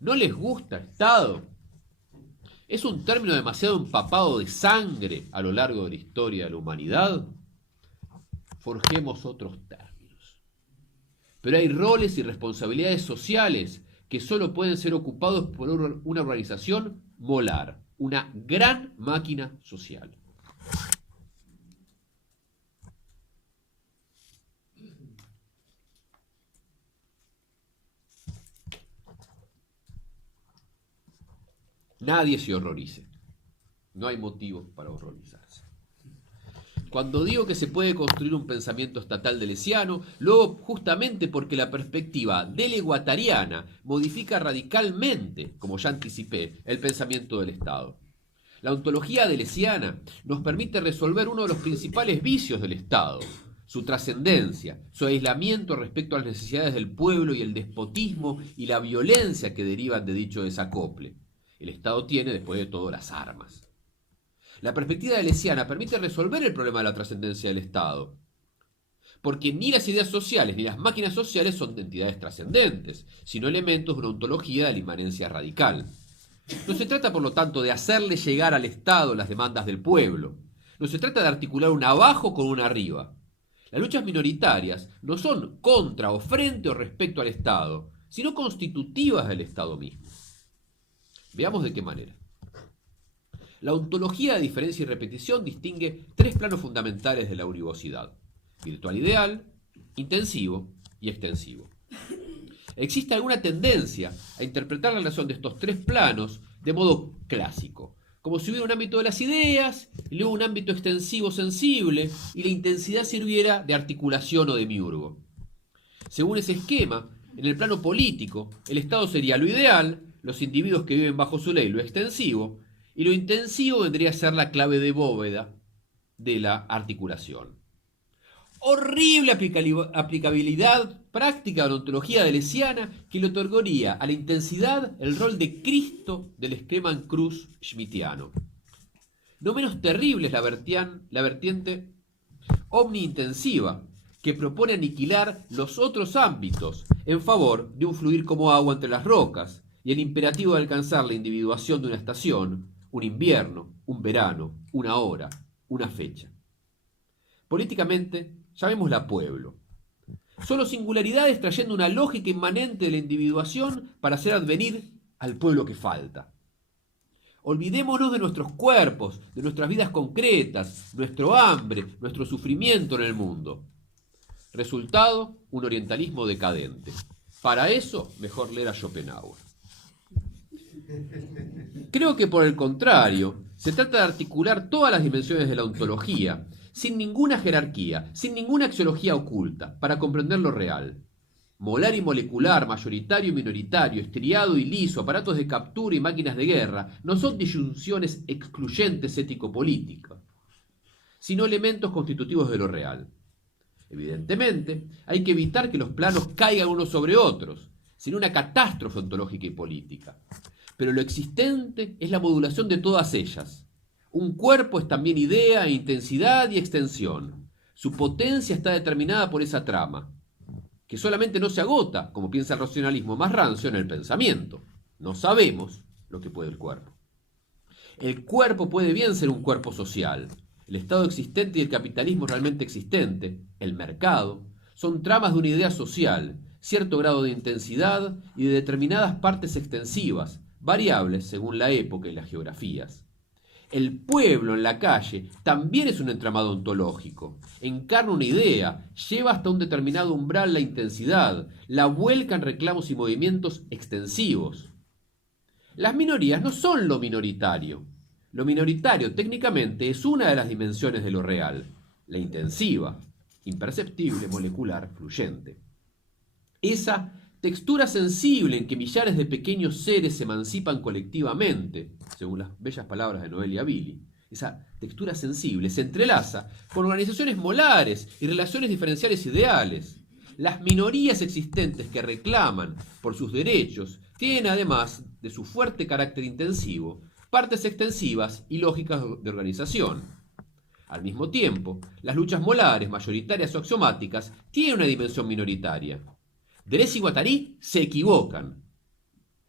¿No les gusta Estado? ¿Es un término demasiado empapado de sangre a lo largo de la historia de la humanidad? Forjemos otros términos. Pero hay roles y responsabilidades sociales que solo pueden ser ocupados por una organización molar, una gran máquina social. Nadie se horrorice. No hay motivo para horrorizarse. Cuando digo que se puede construir un pensamiento estatal deleuziano, luego justamente porque la perspectiva dele-guattariana modifica radicalmente, como ya anticipé, el pensamiento del Estado. La ontología deleuziana nos permite resolver uno de los principales vicios del Estado, su trascendencia, su aislamiento respecto a las necesidades del pueblo y el despotismo y la violencia que derivan de dicho desacople. El Estado tiene, después de todo, las armas. La perspectiva deleuziana permite resolver el problema de la trascendencia del Estado, porque ni las ideas sociales ni las máquinas sociales son entidades trascendentes, sino elementos de una ontología de la inmanencia radical. No se trata, por lo tanto, de hacerle llegar al Estado las demandas del pueblo. No se trata de articular un abajo con un arriba. Las luchas minoritarias no son contra o frente o respecto al Estado, sino constitutivas del Estado mismo. Veamos de qué manera. La ontología de diferencia y repetición distingue 3 planos fundamentales de la univocidad: virtual ideal, intensivo y extensivo. Existe alguna tendencia a interpretar la relación de estos 3 planos de modo clásico, como si hubiera un ámbito de las ideas y luego un ámbito extensivo sensible y la intensidad sirviera de articulación o de miurgo. Según ese esquema, en el plano político, el Estado sería lo ideal, los individuos que viven bajo su ley lo extensivo, y lo intensivo vendría a ser la clave de bóveda de la articulación. Horrible aplicabilidad práctica de la ontología deleuziana que le otorgaría a la intensidad el rol de Cristo del esquema en cruz schmittiano. No menos terrible es la vertiente omniintensiva, que propone aniquilar los otros ámbitos en favor de un fluir como agua entre las rocas y el imperativo de alcanzar la individuación de una estación, un invierno, un verano, una hora, una fecha. Políticamente, llamémosla pueblo. Solo singularidades trayendo una lógica inmanente de la individuación para hacer advenir al pueblo que falta. Olvidémonos de nuestros cuerpos, de nuestras vidas concretas, nuestro hambre, nuestro sufrimiento en el mundo. Resultado, un orientalismo decadente. Para eso, mejor leer a Schopenhauer. Creo que por el contrario, se trata de articular todas las dimensiones de la ontología, sin ninguna jerarquía, sin ninguna axiología oculta, para comprender lo real. Molar y molecular, mayoritario y minoritario, estriado y liso, aparatos de captura y máquinas de guerra, no son disyunciones excluyentes ético-políticas, sino elementos constitutivos de lo real. Evidentemente, hay que evitar que los planos caigan unos sobre otros, sin una catástrofe ontológica y política. Pero lo existente es la modulación de todas ellas. Un cuerpo es también idea, intensidad y extensión. Su potencia está determinada por esa trama, que solamente no se agota, como piensa el racionalismo más rancio, en el pensamiento. No sabemos lo que puede el cuerpo. El cuerpo puede bien ser un cuerpo social. El estado existente y el capitalismo realmente existente, el mercado, son tramas de una idea social, cierto grado de intensidad y de determinadas partes extensivas, variables según la época y las geografías. El pueblo en la calle también es un entramado ontológico. Encarna una idea, lleva hasta un determinado umbral la intensidad, la vuelca en reclamos y movimientos extensivos. Las minorías no son lo minoritario. Lo minoritario técnicamente es una de las dimensiones de lo real, la intensiva, imperceptible, molecular, fluyente. Esa textura sensible en que millares de pequeños seres se emancipan colectivamente, según las bellas palabras de Noelia Billy, esa textura sensible se entrelaza con organizaciones molares y relaciones diferenciales ideales. Las minorías existentes que reclaman por sus derechos tienen, además de su fuerte carácter intensivo, partes extensivas y lógicas de organización. Al mismo tiempo, las luchas molares, mayoritarias o axiomáticas tienen una dimensión minoritaria. Deleuze y Guattari se equivocan.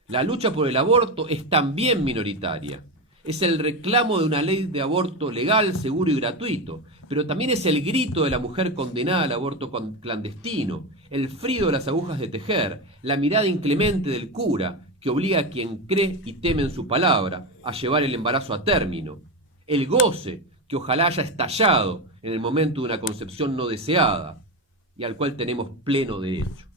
La lucha por el aborto es también minoritaria. Es el reclamo de una ley de aborto legal, seguro y gratuito, pero también es el grito de la mujer condenada al aborto clandestino, el frío de las agujas de tejer, la mirada inclemente del cura, que obliga a quien cree y teme en su palabra a llevar el embarazo a término, el goce que ojalá haya estallado en el momento de una concepción no deseada y al cual tenemos pleno derecho.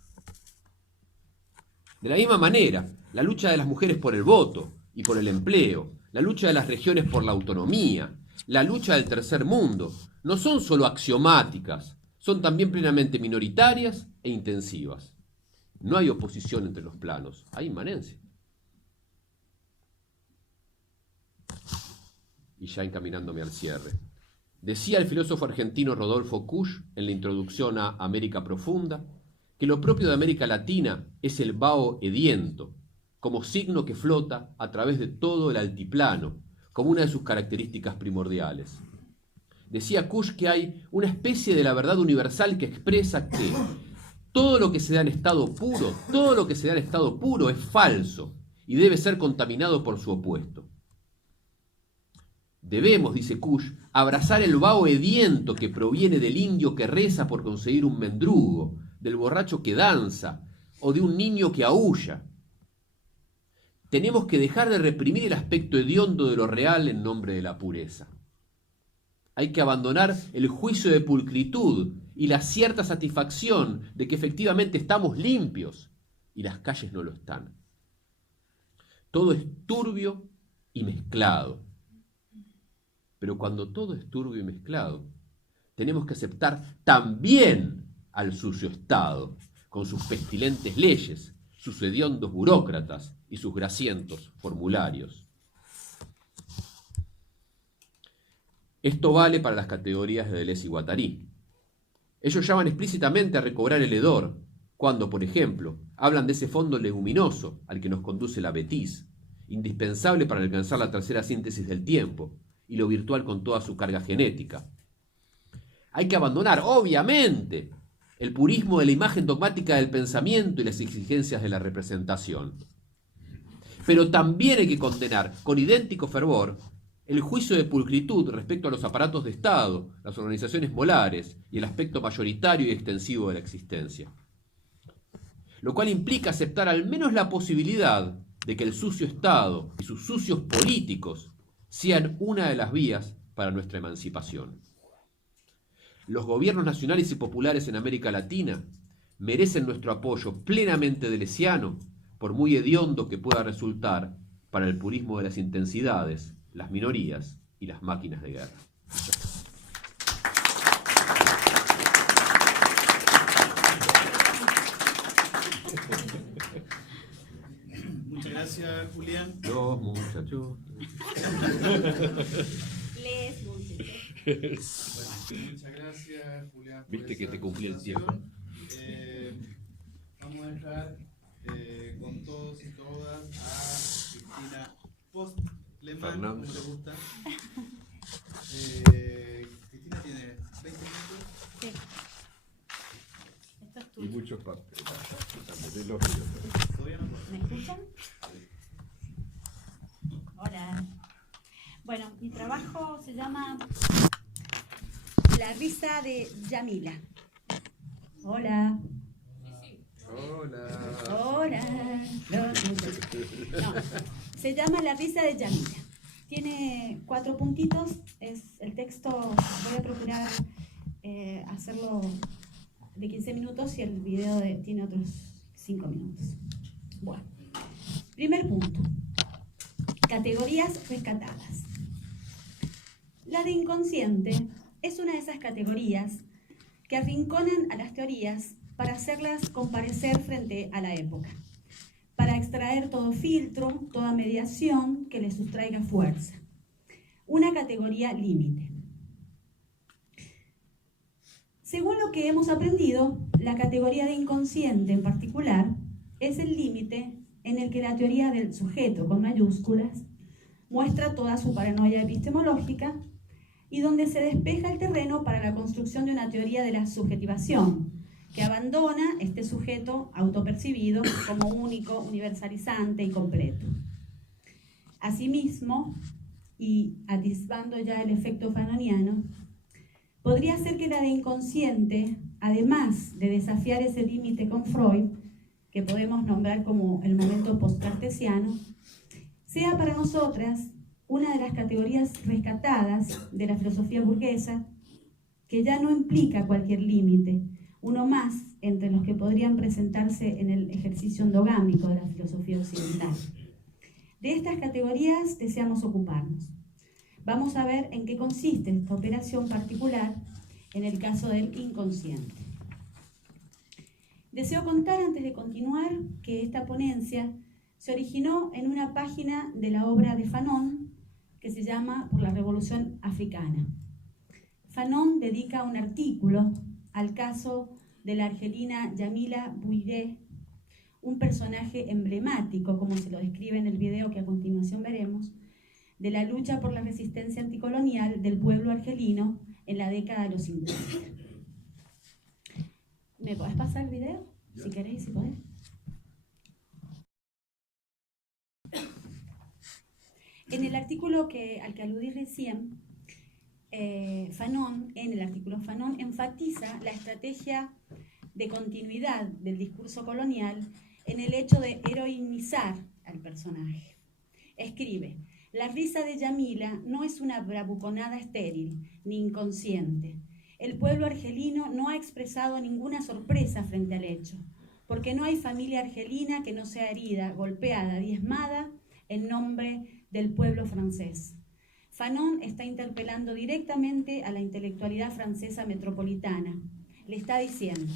De la misma manera, la lucha de las mujeres por el voto y por el empleo, la lucha de las regiones por la autonomía, la lucha del tercer mundo, no son solo axiomáticas, son también plenamente minoritarias e intensivas. No hay oposición entre los planos, hay inmanencia. Y ya encaminándome al cierre. Decía el filósofo argentino Rodolfo Kusch en la introducción a América Profunda que lo propio de América Latina es el vaho ediento, como signo que flota a través de todo el altiplano, como una de sus características primordiales. Decía Kusch que hay una especie de la verdad universal que expresa que todo lo que se da en estado puro es falso y debe ser contaminado por su opuesto. Debemos, dice Kusch, abrazar el vaho ediento que proviene del indio que reza por conseguir un mendrugo, del borracho que danza o de un niño que aúlla. Tenemos que dejar de reprimir el aspecto hediondo de lo real en nombre de la pureza. Hay que abandonar el juicio de pulcritud y la cierta satisfacción de que efectivamente estamos limpios y las calles no lo están. Todo es turbio y mezclado. Pero cuando todo es turbio y mezclado, tenemos que aceptar también al sucio Estado, con sus pestilentes leyes, sus hediondos burócratas y sus grasientos formularios. Esto vale para las categorías de Deleuze y Guattari. Ellos llaman explícitamente a recobrar el hedor, cuando, por ejemplo, hablan de ese fondo leguminoso al que nos conduce la Betis, indispensable para alcanzar la tercera síntesis del tiempo, y lo virtual con toda su carga genética. Hay que abandonar, obviamente, el purismo de la imagen dogmática del pensamiento y las exigencias de la representación. Pero también hay que condenar con idéntico fervor el juicio de pulcritud respecto a los aparatos de Estado, las organizaciones molares y el aspecto mayoritario y extensivo de la existencia. Lo cual implica aceptar al menos la posibilidad de que el sucio Estado y sus sucios políticos sean una de las vías para nuestra emancipación. Los gobiernos nacionales y populares en América Latina merecen nuestro apoyo plenamente delesiano, por muy hediondo que pueda resultar para el purismo de las intensidades, las minorías y las máquinas de guerra. Muchas gracias, Julián. Los muchachos. Les muchachos. Bueno, muchas gracias, Julián. Viste que te cumplí el tiempo. Vamos a dejar con todos y todas a Cristina Postleman, como Fernández. le gusta. Cristina tiene 20 minutos. Sí. Esto es Y tuyo. muchos papeles. Todavía no puedo. ¿Me escuchan? Hola. Bueno, mi trabajo se llama La risa de Yamila. Hola. Hola. Hola. No, se llama La risa de Yamila. Tiene 4 puntitos. Es el texto, voy a procurar hacerlo de 15 minutos y el video tiene otros 5 minutos. Bueno, primer punto. Categorías rescatadas. La de inconsciente es una de esas categorías que arrinconan a las teorías para hacerlas comparecer frente a la época, para extraer todo filtro, toda mediación que les sustraiga fuerza. Una categoría límite. Según lo que hemos aprendido, la categoría de inconsciente en particular es el límite en el que la teoría del sujeto con mayúsculas muestra toda su paranoia epistemológica y donde se despeja el terreno para la construcción de una teoría de la subjetivación, que abandona este sujeto autopercibido como único, universalizante y completo. Asimismo, y atisbando ya el efecto fanoniano, podría ser que la de inconsciente, además de desafiar ese límite con Freud, que podemos nombrar como el momento postcartesiano, sea para nosotras una de las categorías rescatadas de la filosofía burguesa, que ya no implica cualquier límite, uno más entre los que podrían presentarse en el ejercicio endogámico de la filosofía occidental. De estas categorías deseamos ocuparnos. Vamos a ver en qué consiste esta operación particular en el caso del inconsciente. Deseo contar antes de continuar que esta ponencia se originó en una página de la obra de Fanon que se llama Por la Revolución Africana. Fanon dedica un artículo al caso de la argelina Yamila Bouillet, un personaje emblemático, como se lo describe en el video que a continuación veremos, de la lucha por la resistencia anticolonial del pueblo argelino en la década de los 50. ¿Me podés pasar el video? Si queréis, si podés. En el artículo al que aludí recién, Fanon enfatiza la estrategia de continuidad del discurso colonial en el hecho de heroinizar al personaje. Escribe: la risa de Yamila no es una bravuconada estéril ni inconsciente. El pueblo argelino no ha expresado ninguna sorpresa frente al hecho, porque no hay familia argelina que no sea herida, golpeada, diezmada en nombre del pueblo francés. Fanon está interpelando directamente a la intelectualidad francesa metropolitana. Le está diciendo: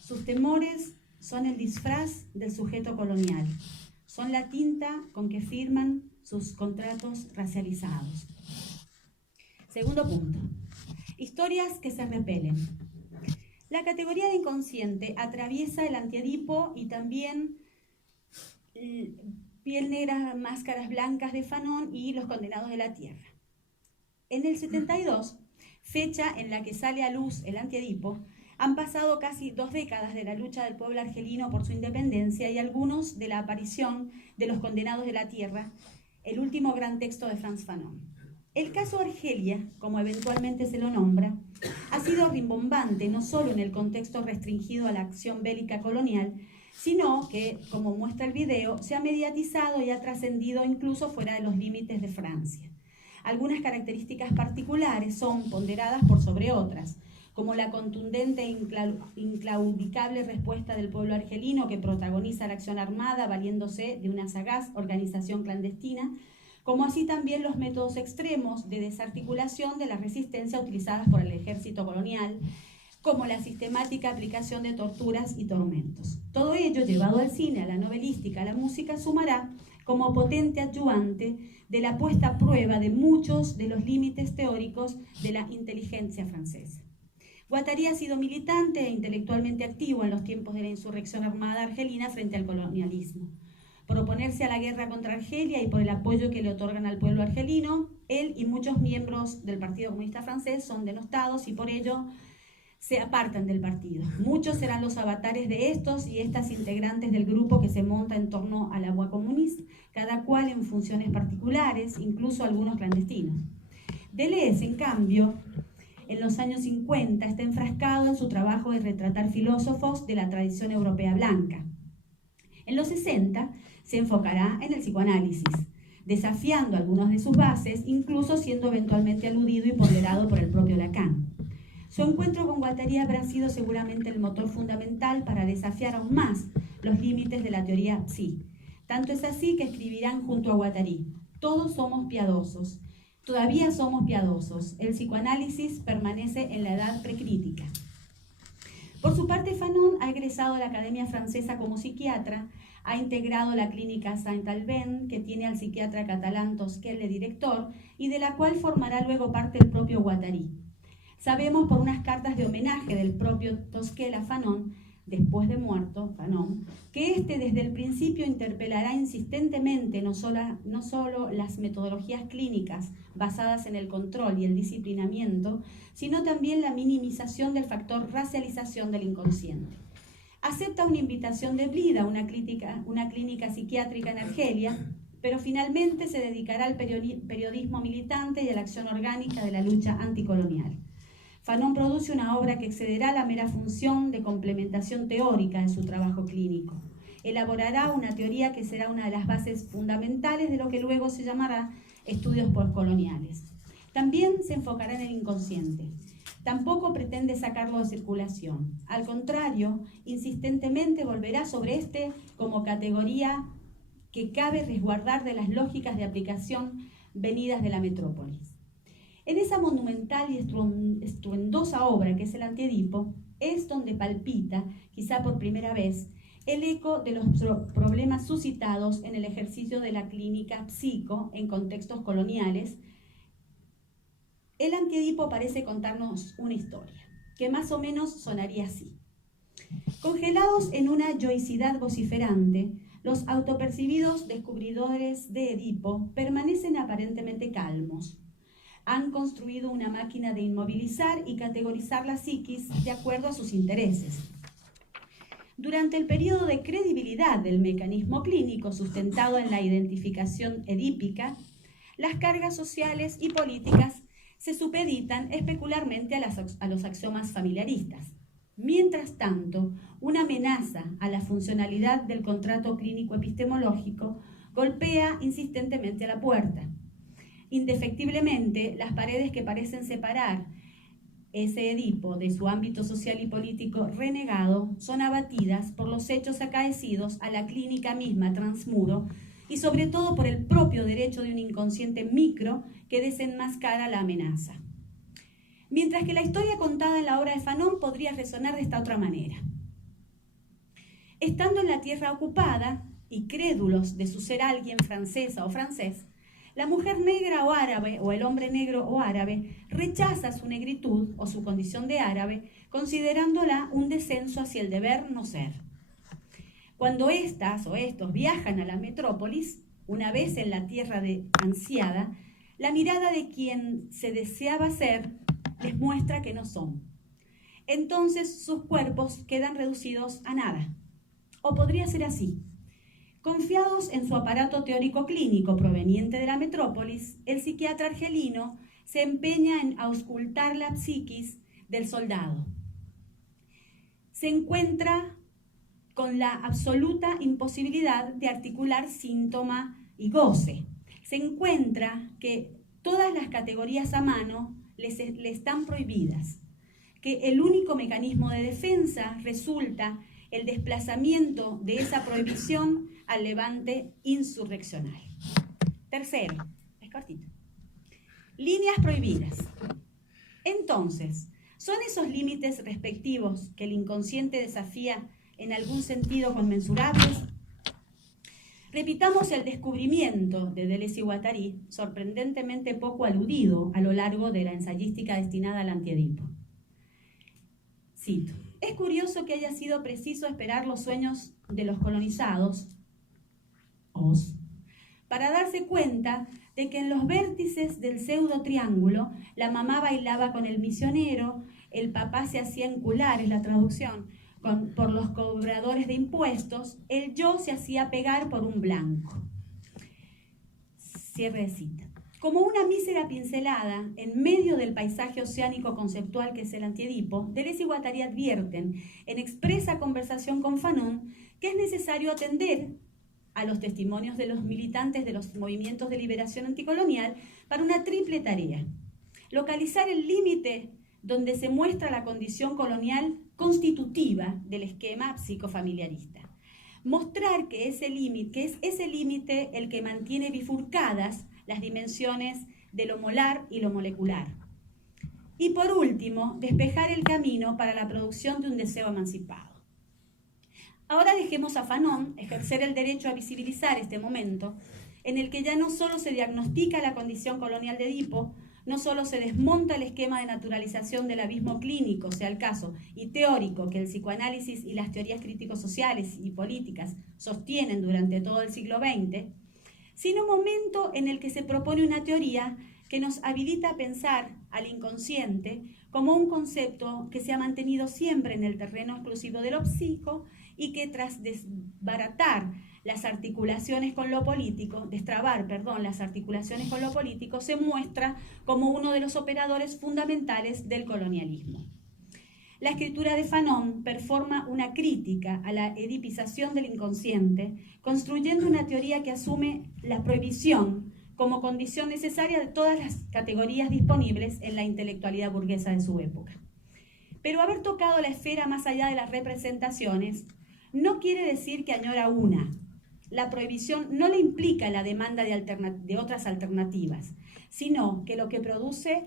sus temores son el disfraz del sujeto colonial, son la tinta con que firman sus contratos racializados. Segundo punto: historias que se repelen. La categoría de inconsciente atraviesa el Antiedipo y también Piel Negra, Máscaras Blancas de Fanon y Los Condenados de la Tierra. En el 72, fecha en la que sale a luz el Antiedipo, han pasado casi 2 décadas de la lucha del pueblo argelino por su independencia y algunos de la aparición de Los Condenados de la Tierra, el último gran texto de Frantz Fanon. El caso Argelia, como eventualmente se lo nombra, ha sido rimbombante no solo en el contexto restringido a la acción bélica colonial, sino que, como muestra el video, se ha mediatizado y ha trascendido incluso fuera de los límites de Francia. Algunas características particulares son ponderadas por sobre otras, como la contundente e inclaudicable respuesta del pueblo argelino que protagoniza la acción armada valiéndose de una sagaz organización clandestina, como así también los métodos extremos de desarticulación de la resistencia utilizadas por el ejército colonial, como la sistemática aplicación de torturas y tormentos. Todo ello, llevado al cine, a la novelística, a la música, sumará como potente adyuvante de la puesta a prueba de muchos de los límites teóricos de la inteligencia francesa. Guattari ha sido militante e intelectualmente activo en los tiempos de la insurrección armada argelina frente al colonialismo. Por oponerse a la guerra contra Argelia y por el apoyo que le otorgan al pueblo argelino, él y muchos miembros del Partido Comunista Francés son denostados y por ello se apartan del partido. Muchos serán los avatares de estos y estas integrantes del grupo que se monta en torno a la voie communiste, cada cual en funciones particulares, incluso algunos clandestinos. Deleuze, en cambio, en los años 50 está enfrascado en su trabajo de retratar filósofos de la tradición europea blanca. En los 60 se enfocará en el psicoanálisis, desafiando algunas de sus bases, incluso siendo eventualmente aludido y ponderado por el propio Lacan. Su encuentro con Guattari habrá sido seguramente el motor fundamental para desafiar aún más los límites de la teoría psi. Tanto es así que escribirán junto a Guattari: todos somos piadosos, todavía somos piadosos, el psicoanálisis permanece en la edad precrítica. Por su parte, Fanon ha egresado a la Academia Francesa como psiquiatra, ha integrado la clínica Saint-Albin, que tiene al psiquiatra catalán Tosquel de director y de la cual formará luego parte el propio Guattari. Sabemos por unas cartas de homenaje del propio Tosquel a Fanon, después de muerto Fanon, que éste desde el principio interpelará insistentemente no solo las metodologías clínicas basadas en el control y el disciplinamiento, sino también la minimización del factor racialización del inconsciente. Acepta una invitación de Blida, una clínica psiquiátrica en Argelia, pero finalmente se dedicará al periodismo militante y a la acción orgánica de la lucha anticolonial. Fanon produce una obra que excederá la mera función de complementación teórica de su trabajo clínico. Elaborará una teoría que será una de las bases fundamentales de lo que luego se llamará estudios postcoloniales. También se enfocará en el inconsciente. Tampoco pretende sacarlo de circulación. Al contrario, insistentemente volverá sobre este como categoría que cabe resguardar de las lógicas de aplicación venidas de la metrópolis. En esa monumental y estruendosa obra que es el Antiedipo, es donde palpita, quizá por primera vez, el eco de los problemas suscitados en el ejercicio de la clínica psico en contextos coloniales. El Antiedipo parece contarnos una historia, que más o menos sonaría así. Congelados en una yoicidad vociferante, los autopercibidos descubridores de Edipo permanecen aparentemente calmos. Han construido una máquina de inmovilizar y categorizar la psiquis de acuerdo a sus intereses. Durante el periodo de credibilidad del mecanismo clínico sustentado en la identificación edípica, las cargas sociales y políticas se supeditan especularmente a los axiomas familiaristas. Mientras tanto, una amenaza a la funcionalidad del contrato clínico epistemológico golpea insistentemente a la puerta. Indefectiblemente, las paredes que parecen separar ese Edipo de su ámbito social y político renegado son abatidas por los hechos acaecidos a la clínica misma transmuro y sobre todo por el propio derecho de un inconsciente micro que desenmascara la amenaza. Mientras que la historia contada en la obra de Fanon podría resonar de esta otra manera. Estando en la tierra ocupada y crédulos de su ser alguien francesa o francés, la mujer negra o árabe o el hombre negro o árabe rechaza su negritud o su condición de árabe, considerándola un descenso hacia el deber no ser. Cuando estas o estos viajan a la metrópolis, una vez en la tierra ansiada, la mirada de quien se deseaba ser les muestra que no son. Entonces sus cuerpos quedan reducidos a nada. O podría ser así. Confiados en su aparato teórico clínico proveniente de la metrópolis, el psiquiatra argelino se empeña en auscultar la psiquis del soldado. Se encuentra con la absoluta imposibilidad de articular síntoma y goce. Se encuentra que todas las categorías a mano le están prohibidas, que el único mecanismo de defensa resulta el desplazamiento de esa prohibición al levante insurreccional. Tercero, es cortito. Líneas prohibidas. Entonces, ¿son esos límites respectivos que el inconsciente desafía en algún sentido conmensurables? Repitamos el descubrimiento de Deleuze y Guattari, sorprendentemente poco aludido a lo largo de la ensayística destinada al Antiedipo. Cito: es curioso que haya sido preciso esperar los sueños de los colonizados, para darse cuenta de que en los vértices del pseudo triángulo la mamá bailaba con el misionero, el papá se hacía encular, es la traducción, por los cobradores de impuestos, el yo se hacía pegar por un blanco. Cierre de cita. Como una mísera pincelada en medio del paisaje oceánico conceptual que es el Antiedipo, Deleuze y Guattari advierten en expresa conversación con Fanon que es necesario atender a los testimonios de los militantes de los movimientos de liberación anticolonial para una triple tarea: localizar el límite donde se muestra la condición colonial constitutiva del esquema psicofamiliarista, mostrar que es ese límite el que mantiene bifurcadas las dimensiones de lo molar y lo molecular. Y por último, despejar el camino para la producción de un deseo emancipado. Ahora dejemos a Fanon ejercer el derecho a visibilizar este momento en el que ya no solo se diagnostica la condición colonial de Edipo, no solo se desmonta el esquema de naturalización del abismo clínico, sea el caso, y teórico que el psicoanálisis y las teorías crítico-sociales y políticas sostienen durante todo el siglo XX, sino un momento en el que se propone una teoría que nos habilita a pensar al inconsciente como un concepto que se ha mantenido siempre en el terreno exclusivo de lo psico y que tras destrabar las articulaciones con lo político, se muestra como uno de los operadores fundamentales del colonialismo. La escritura de Fanon performa una crítica a la edipización del inconsciente, construyendo una teoría que asume la prohibición como condición necesaria de todas las categorías disponibles en la intelectualidad burguesa de su época. Pero haber tocado la esfera más allá de las representaciones no quiere decir que añora una. La prohibición no le implica la demanda de otras alternativas, sino que lo que produce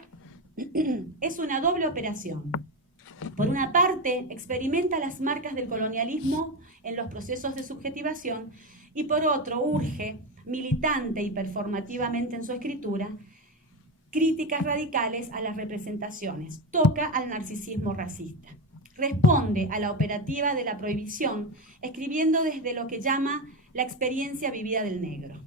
es una doble operación. Por una parte, experimenta las marcas del colonialismo en los procesos de subjetivación y por otro, urge, militante y performativamente en su escritura, críticas radicales a las representaciones, toca al narcisismo racista. Responde a la operativa de la prohibición, escribiendo desde lo que llama la experiencia vivida del negro.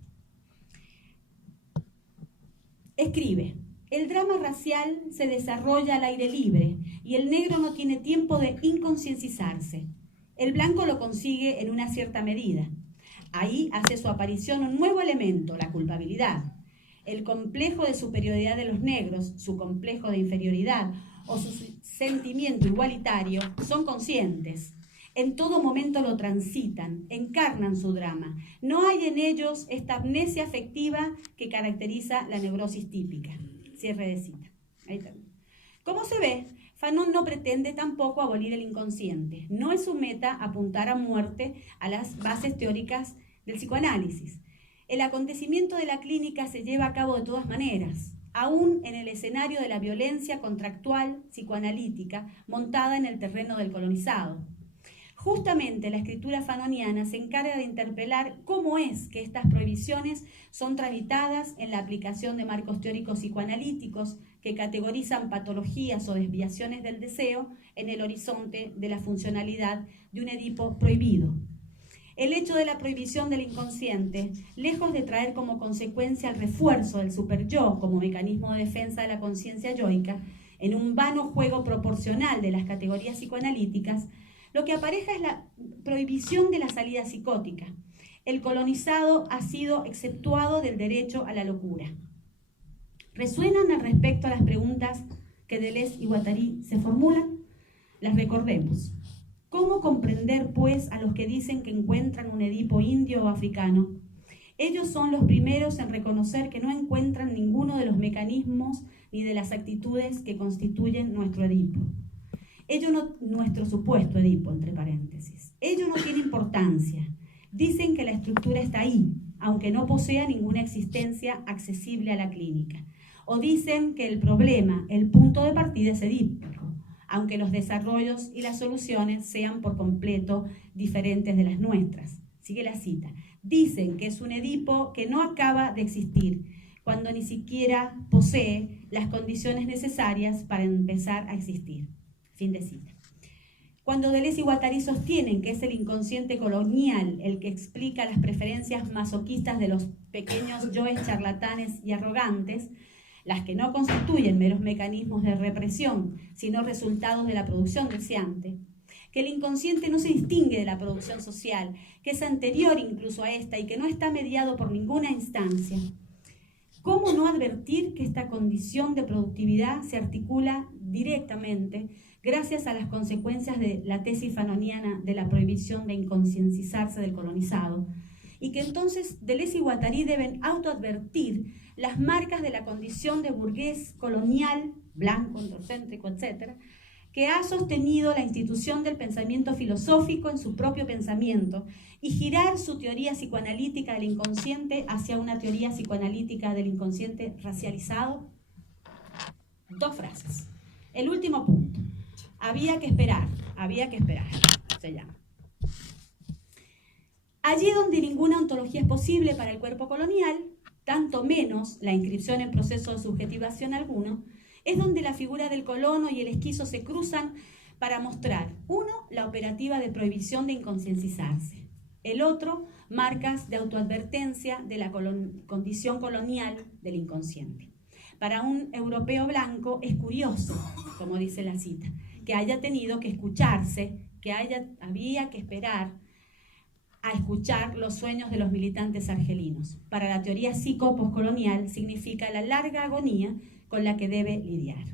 Escribe: el drama racial se desarrolla al aire libre y el negro no tiene tiempo de inconsciencizarse. El blanco lo consigue en una cierta medida. Ahí hace su aparición un nuevo elemento, la culpabilidad. El complejo de superioridad de los negros, su complejo de inferioridad o su sentimiento igualitario son conscientes. En todo momento lo transitan, encarnan su drama. No hay en ellos esta amnesia afectiva que caracteriza la neurosis típica. Cierre de cita. Ahí termina. Como se ve, Fanon no pretende tampoco abolir el inconsciente. No es su meta apuntar a muerte a las bases teóricas del psicoanálisis. El acontecimiento de la clínica se lleva a cabo de todas maneras, aún en el escenario de la violencia contractual psicoanalítica montada en el terreno del colonizado. Justamente la escritura fanoniana se encarga de interpelar cómo es que estas prohibiciones son tramitadas en la aplicación de marcos teóricos psicoanalíticos que categorizan patologías o desviaciones del deseo en el horizonte de la funcionalidad de un Edipo prohibido. El hecho de la prohibición del inconsciente, lejos de traer como consecuencia el refuerzo del superyo como mecanismo de defensa de la conciencia yoica, en un vano juego proporcional de las categorías psicoanalíticas, lo que apareja es la prohibición de la salida psicótica. El colonizado ha sido exceptuado del derecho a la locura. ¿Resuenan al respecto a las preguntas que Deleuze y Guattari se formulan? Las recordemos. ¿Cómo comprender, pues, a los que dicen que encuentran un Edipo indio o africano? Ellos son los primeros en reconocer que no encuentran ninguno de los mecanismos ni de las actitudes que constituyen nuestro Edipo. Nuestro supuesto Edipo, entre paréntesis. Ello no tiene importancia. Dicen que la estructura está ahí, aunque no posea ninguna existencia accesible a la clínica. O dicen que el problema, el punto de partida es edípico, aunque los desarrollos y las soluciones sean por completo diferentes de las nuestras. Sigue la cita. Dicen que es un Edipo que no acaba de existir, cuando ni siquiera posee las condiciones necesarias para empezar a existir. Fin de cita. Cuando Deleuze y Guattari sostienen que es el inconsciente colonial el que explica las preferencias masoquistas de los pequeños yoes charlatanes y arrogantes, las que no constituyen meros mecanismos de represión, sino resultados de la producción deseante, que el inconsciente no se distingue de la producción social, que es anterior incluso a esta y que no está mediado por ninguna instancia. ¿Cómo no advertir que esta condición de productividad se articula directamente gracias a las consecuencias de la tesis fanoniana de la prohibición de inconscienciarse del colonizado? Y que entonces Deleuze y Guattari deben autoadvertir las marcas de la condición de burgués colonial, blanco, androcéntrico, etc., que ha sostenido la institución del pensamiento filosófico en su propio pensamiento y girar su teoría psicoanalítica del inconsciente hacia una teoría psicoanalítica del inconsciente racializado. Dos frases. El último punto. Había que esperar, se llama. Allí donde ninguna ontología es posible para el cuerpo colonial, tanto menos la inscripción en proceso de subjetivación alguno, es donde la figura del colono y el esquizo se cruzan para mostrar, uno, la operativa de prohibición de inconscienciarse, el otro, marcas de autoadvertencia de la condición colonial del inconsciente. Para un europeo blanco es curioso, como dice la cita, que haya tenido que escucharse, había que esperar a escuchar los sueños de los militantes argelinos. Para la teoría psico-poscolonial significa la larga agonía con la que debe lidiar.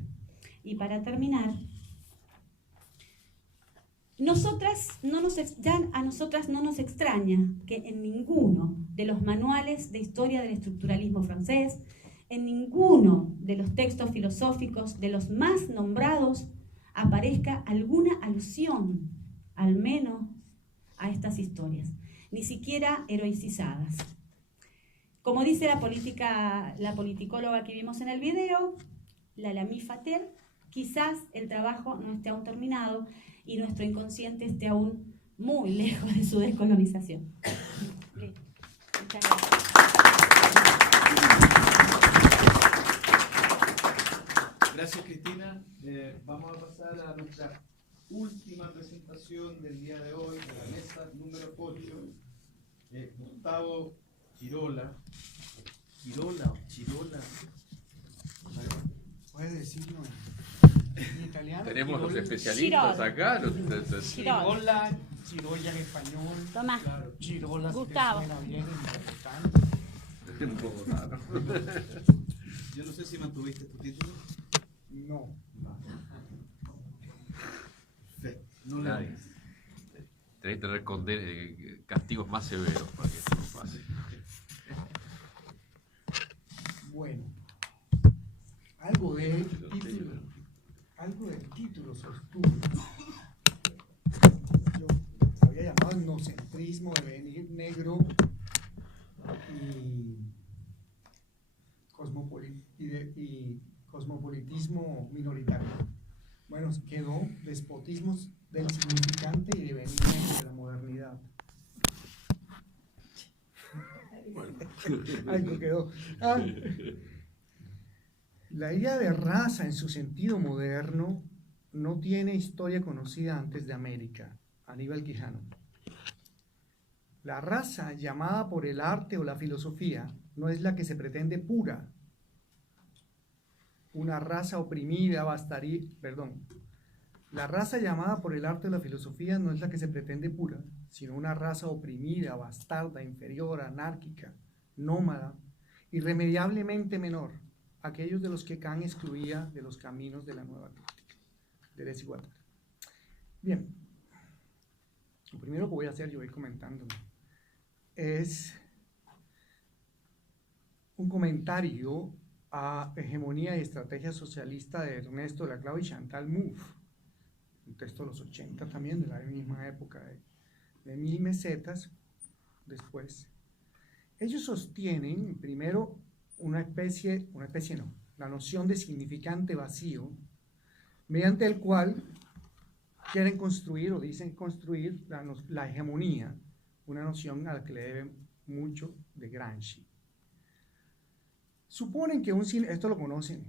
Y para terminar, a nosotras no nos extraña que en ninguno de los manuales de historia del estructuralismo francés, en ninguno de los textos filosóficos de los más nombrados, aparezca alguna alusión, al menos, a estas historias, ni siquiera heroicizadas. Como dice la politicóloga que vimos en el video, la Lamy Fatel, quizás el trabajo no esté aún terminado y nuestro inconsciente esté aún muy lejos de su descolonización. Listo. Muchas gracias. Gracias, Cristina. Vamos a pasar a nuestra última presentación del día de hoy, de la mesa número 8. Gustavo Chirola. Chirola. ¿Puedes decirlo en italiano? Tenemos los Chirola. especialistas acá. Chirolla en español. Tomás. Claro, Chirola Gustavo. suena bien en Un poco raro. Yo no sé si mantuviste tu título. No. Perfecto. No Nadie. Tenés que tener castigos más severos para que esto no pase. Bueno, algo del título sostuvo. Yo había llamado etnocentrismo, devenir negro y cosmopolitismo minoritario. Bueno, quedó despotismos del significante y devenimiento de la modernidad. Algo quedó. La idea de raza en su sentido moderno no tiene historia conocida antes de América. Aníbal Quijano. La raza llamada por el arte o la filosofía no es la que se pretende pura. Una raza oprimida bastaría, la raza llamada por el arte o la filosofía no es la que se pretende pura, sino una raza oprimida, bastarda, inferior, anárquica, nómada, irremediablemente menor, aquellos de los que Kant excluía de los caminos de la nueva crítica, de desigualdad. Bien, lo primero que voy a hacer, yo voy comentando, es un comentario a Hegemonía y Estrategia Socialista de Ernesto Laclau y Chantal Mouffe, un texto de los 80 también, de la misma época, de 1000 mesetas después. Ellos sostienen, primero, la noción de significante vacío, mediante el cual quieren construir o dicen construir la hegemonía, una noción a la que le deben mucho de Gramsci. Suponen que esto lo conocen,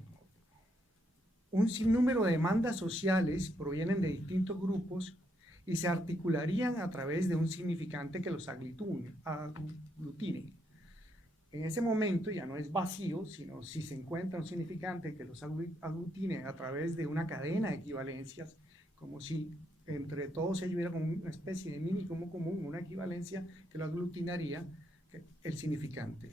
un sinnúmero de demandas sociales provienen de distintos grupos y se articularían a través de un significante que los aglutine. En ese momento ya no es vacío, sino si se encuentra un significante que los aglutine a través de una cadena de equivalencias, como si entre todos ellos hubiera como una especie de mínimo común, una equivalencia que lo aglutinaría el significante.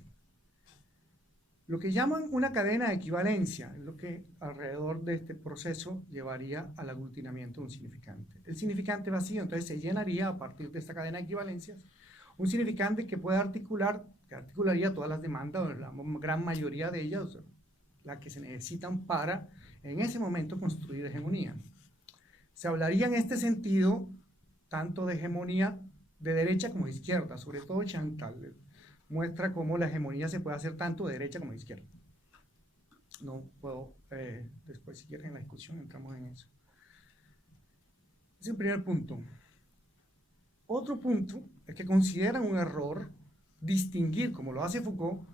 Lo que llaman una cadena de equivalencia es lo que alrededor de este proceso llevaría al aglutinamiento de un significante. El significante vacío entonces se llenaría a partir de esta cadena de equivalencias, un significante que puede articularía todas las demandas, o la gran mayoría de ellas, las que se necesitan para, en ese momento, construir hegemonía. Se hablaría en este sentido tanto de hegemonía de derecha como de izquierda, sobre todo Chantal muestra cómo la hegemonía se puede hacer tanto de derecha como de izquierda. No puedo, después si quieren en la discusión entramos en eso. Ese es el primer punto. Otro punto es que consideran un error distinguir, como lo hace Foucault,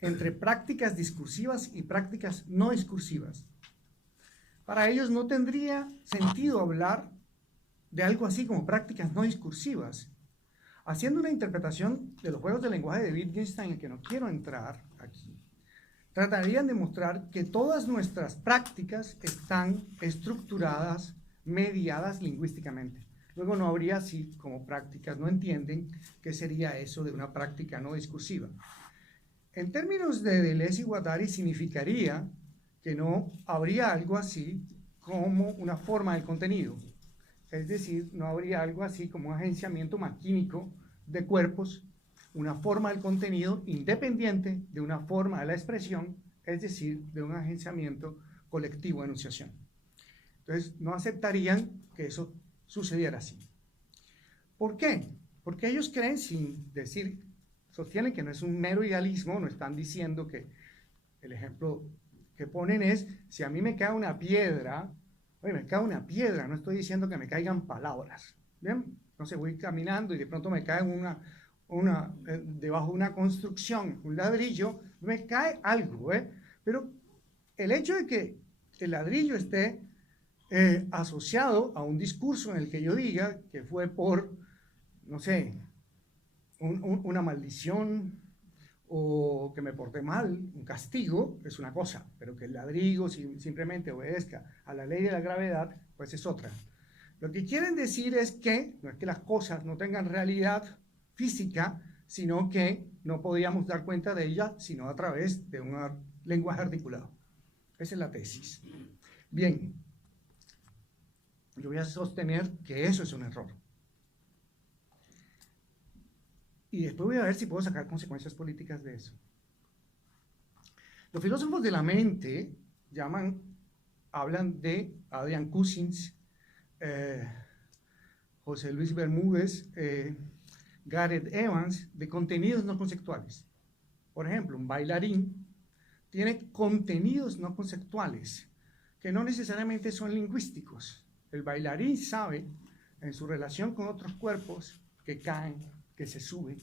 entre prácticas discursivas y prácticas no discursivas. Para ellos no tendría sentido hablar de algo así como prácticas no discursivas. Haciendo una interpretación de los juegos de lenguaje de Wittgenstein, en que no quiero entrar aquí, tratarían de mostrar que todas nuestras prácticas están estructuradas, mediadas lingüísticamente. Luego no habría así como prácticas, no entienden qué sería eso de una práctica no discursiva. En términos de Deleuze y Guattari significaría que no habría algo así como una forma del contenido. Es decir, no habría algo así como un agenciamiento maquínico de cuerpos, una forma del contenido independiente de una forma de la expresión, es decir, de un agenciamiento colectivo de enunciación. Entonces, no aceptarían que eso sucediera así. ¿Por qué? Porque ellos creen, sin decir, sostienen que no es un mero idealismo, no están diciendo que el ejemplo que ponen es, si a mí me cae una piedra, oye, me cae una piedra, no estoy diciendo que me caigan palabras, ¿bien? No sé, voy caminando y de pronto me cae debajo de una construcción, un ladrillo, me cae algo, pero el hecho de que el ladrillo esté asociado a un discurso en el que yo diga que fue por, no sé, una maldición o que me porté mal, un castigo, es una cosa, pero que el ladrillo simplemente obedezca a la ley de la gravedad, pues es otra. Lo que quieren decir es que, no es que las cosas no tengan realidad física, sino que no podíamos dar cuenta de ella sino a través de un lenguaje articulado. Esa es la tesis. Bien, yo voy a sostener que eso es un error. Y después voy a ver si puedo sacar consecuencias políticas de eso. Los filósofos de la mente hablan de Adrian Cousins, José Luis Bermúdez, Gareth Evans, de contenidos no conceptuales. Por ejemplo, un bailarín tiene contenidos no conceptuales. que no necesariamente son lingüísticos. El bailarín sabe, en su relación con otros cuerpos que caen, que se suben,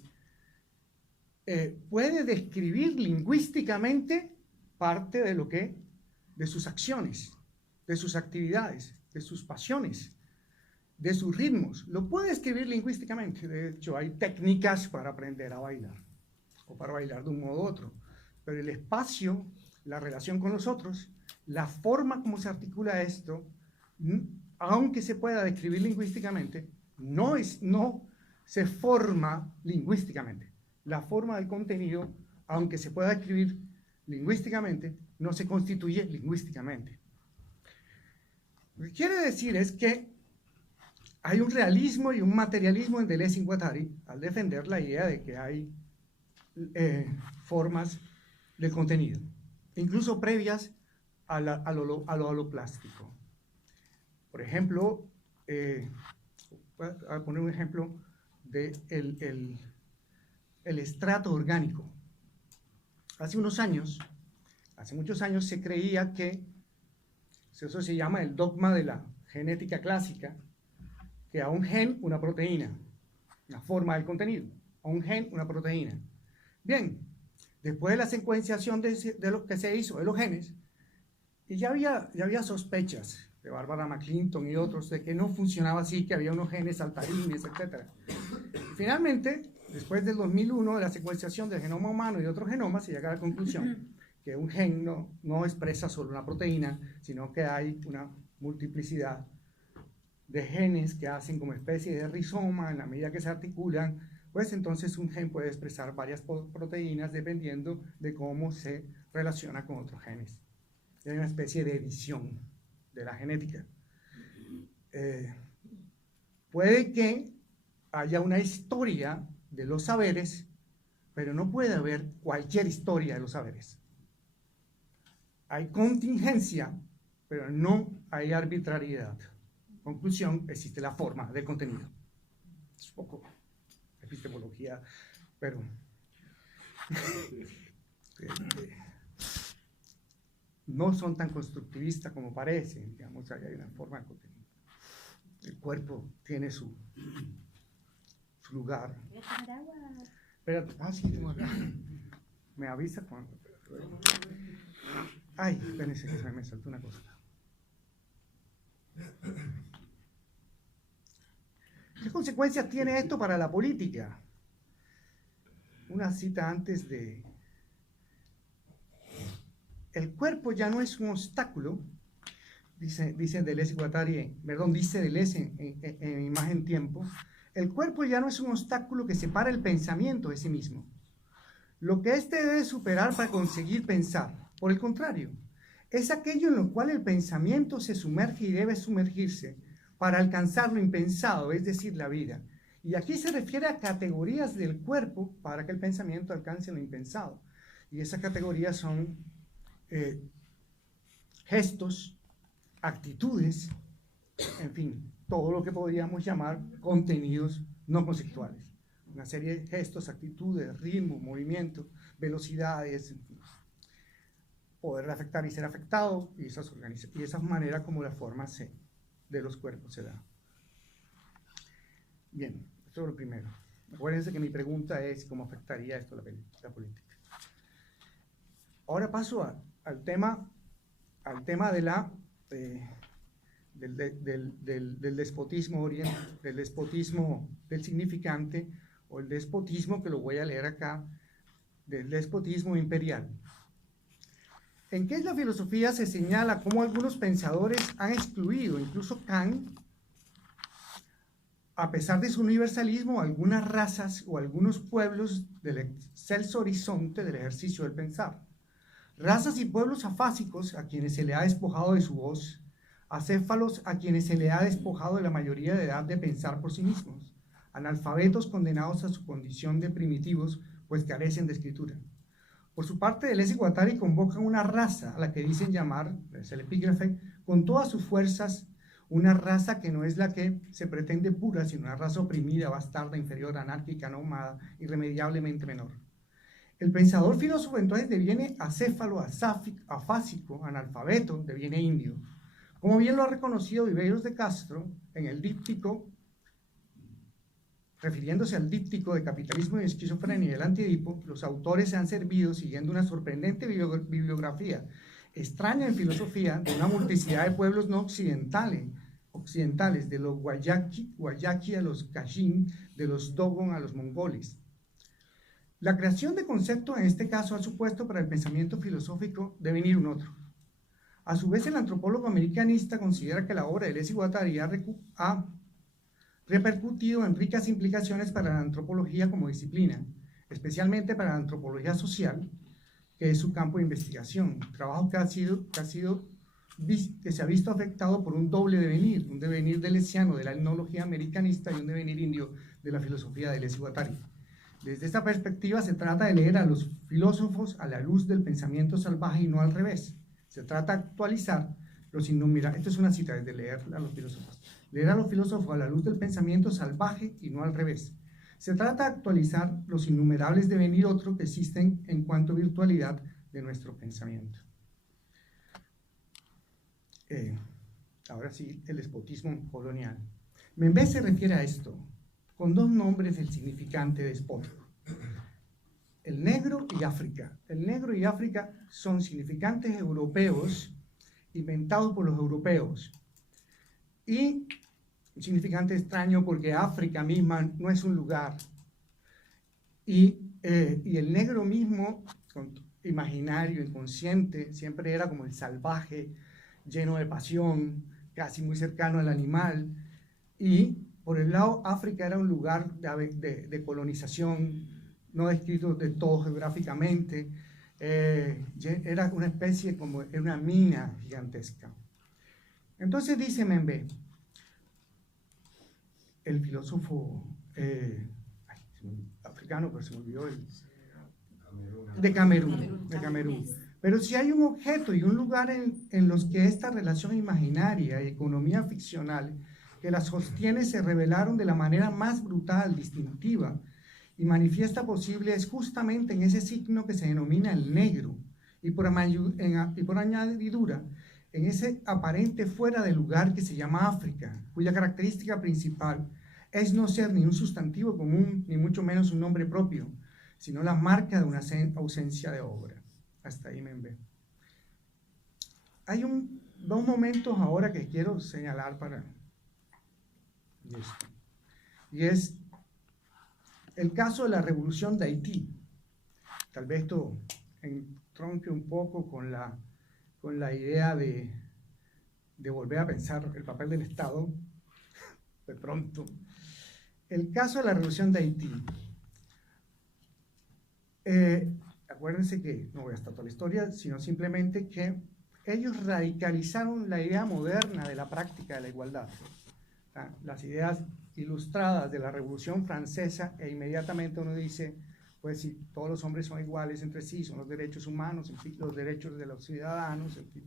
puede describir lingüísticamente parte de sus acciones, de sus actividades, de sus pasiones, de sus ritmos. Lo puede escribir lingüísticamente. De hecho, hay técnicas para aprender a bailar, o para bailar de un modo u otro. Pero el espacio, la relación con los otros, la forma como se articula esto, aunque se pueda describir lingüísticamente, no se forma lingüísticamente. La forma del contenido, aunque se pueda escribir lingüísticamente, no se constituye lingüísticamente. Lo que quiere decir es que hay un realismo y un materialismo en Deleuze y Guattari al defender la idea de que hay formas del contenido, incluso previas a lo holoplástico. Por ejemplo, voy a poner un ejemplo de el estrato orgánico. Hace muchos años se creía que, eso se llama el dogma de la genética clásica, que a un gen una proteína, una forma del contenido, a un gen una proteína. Bien, después de la secuenciación de lo que se hizo de los genes, y ya había sospechas de Barbara McClinton y otros de que no funcionaba así, que había unos genes saltarines, etc. Finalmente, después del 2001, de la secuenciación del genoma humano y de otros genomas, se llega a la conclusión que un gen no expresa solo una proteína, sino que hay una multiplicidad de genes que hacen como especie de rizoma. En la medida que se articulan, pues entonces un gen puede expresar varias proteínas dependiendo de cómo se relaciona con otros genes. Hay una especie de edición de la genética. Puede que haya una historia de los saberes, pero no puede haber cualquier historia de los saberes. Hay contingencia, pero no hay arbitrariedad. Conclusión, existe la forma del contenido. Es un poco epistemología, pero no son tan constructivistas como parecen. Digamos, hay una forma del contenido. El cuerpo tiene su lugar. Pero, sí, tengo acá. Me avisa cuando. Ay, espérense que se me saltó una cosa. ¿Qué consecuencias tiene esto para la política? Una cita antes de... El cuerpo ya no es un obstáculo, dice Deleuze y Guattari, dice Deleuze en Imagen Tiempo. El cuerpo ya no es un obstáculo que separa el pensamiento de sí mismo. Lo que éste debe superar para conseguir pensar, por el contrario, es aquello en lo cual el pensamiento se sumerge y debe sumergirse para alcanzar lo impensado, es decir, la vida. Y aquí se refiere a categorías del cuerpo para que el pensamiento alcance lo impensado. Y esas categorías son gestos, actitudes, en fin, todo lo que podríamos llamar contenidos no conceptuales. Una serie de gestos, actitudes, ritmo, movimiento, velocidades, poder afectar y ser afectado, y esas maneras como la forma de los cuerpos se da. Bien, esto es lo primero. Acuérdense que mi pregunta es cómo afectaría esto la política. Ahora paso al tema del despotismo del despotismo del significante, o el despotismo, que lo voy a leer acá, del despotismo imperial. ¿En qué es la filosofía? Se señala cómo algunos pensadores han excluido, incluso Kant, a pesar de su universalismo, algunas razas o algunos pueblos del excelso horizonte del ejercicio del pensar. Razas y pueblos afásicos a quienes se le ha despojado de su voz, acéfalos a quienes se le ha despojado de la mayoría de edad de pensar por sí mismos, analfabetos condenados a su condición de primitivos, pues carecen de escritura. Por su parte, Deleuze y Guattari convocan una raza a la que dicen llamar, es el epígrafe, con todas sus fuerzas, una raza que no es la que se pretende pura, sino una raza oprimida, bastarda, inferior, anárquica, nómada, irremediablemente menor. El pensador filósofo entonces deviene acéfalo, afásico, analfabeto, deviene indio. Como bien lo ha reconocido Viveiros de Castro en el díptico, refiriéndose al díptico de Capitalismo y Esquizofrenia y el Antiedipo, los autores se han servido, siguiendo una sorprendente bibliografía extraña en filosofía, de una multiplicidad de pueblos no occidentales, de los Guayaki a los Kachin, de los Dogon a los mongoles. La creación de conceptos en este caso ha supuesto para el pensamiento filosófico devenir un otro. A su vez, el antropólogo americanista considera que la obra de Deleuze y Guattari ha repercutido en ricas implicaciones para la antropología como disciplina, especialmente para la antropología social, que es su campo de investigación, trabajo que se ha visto afectado por un doble devenir, un devenir deleuziano de la etnología americanista y un devenir indio de la filosofía de Deleuze y Guattari. Desde esta perspectiva se trata de leer a los filósofos a la luz del pensamiento salvaje y no al revés. Se trata de actualizar los innumerables, esto es una cita desde leer a los filósofos a la luz del pensamiento salvaje y no al revés. Se trata de actualizar los innumerables devenir otro que existen en cuanto a virtualidad de nuestro pensamiento. Ahora sí, el despotismo colonial. Membé se refiere a esto con dos nombres del significante despótico: el negro y África. El negro y África son significantes europeos inventados por los europeos. Y un significante extraño porque África misma no es un lugar. Y el negro mismo, imaginario, inconsciente, siempre era como el salvaje, lleno de pasión, casi muy cercano al animal. Y por el lado, África era un lugar de colonización, no descrito de todo geográficamente. Era una especie como una mina gigantesca. Entonces dice Membé, el filósofo africano, pero se me olvidó de Camerún. Pero si hay un objeto y un lugar en los que esta relación imaginaria y economía ficcional que la sostiene se revelaron de la manera más brutal, distintiva y manifiesta posible, es justamente en ese signo que se denomina el negro, y por añadidura, en ese aparente fuera de lugar que se llama África, cuya característica principal es no ser ni un sustantivo común, ni mucho menos un nombre propio, sino la marca de una ausencia de obra. Hasta ahí me ve. Hay dos momentos ahora que quiero señalar para esto. Y es el caso de la Revolución de Haití. Tal vez esto entronque un poco con la idea de volver a pensar el papel del Estado de pronto. El caso de la Revolución de Haití. Acuérdense que no voy a estar toda la historia, sino simplemente que ellos radicalizaron la idea moderna de la práctica de la igualdad. Las ideas ilustradas de la Revolución Francesa, e inmediatamente uno dice, pues si todos los hombres son iguales entre sí, son los derechos humanos, en fin, los derechos de los ciudadanos, en fin.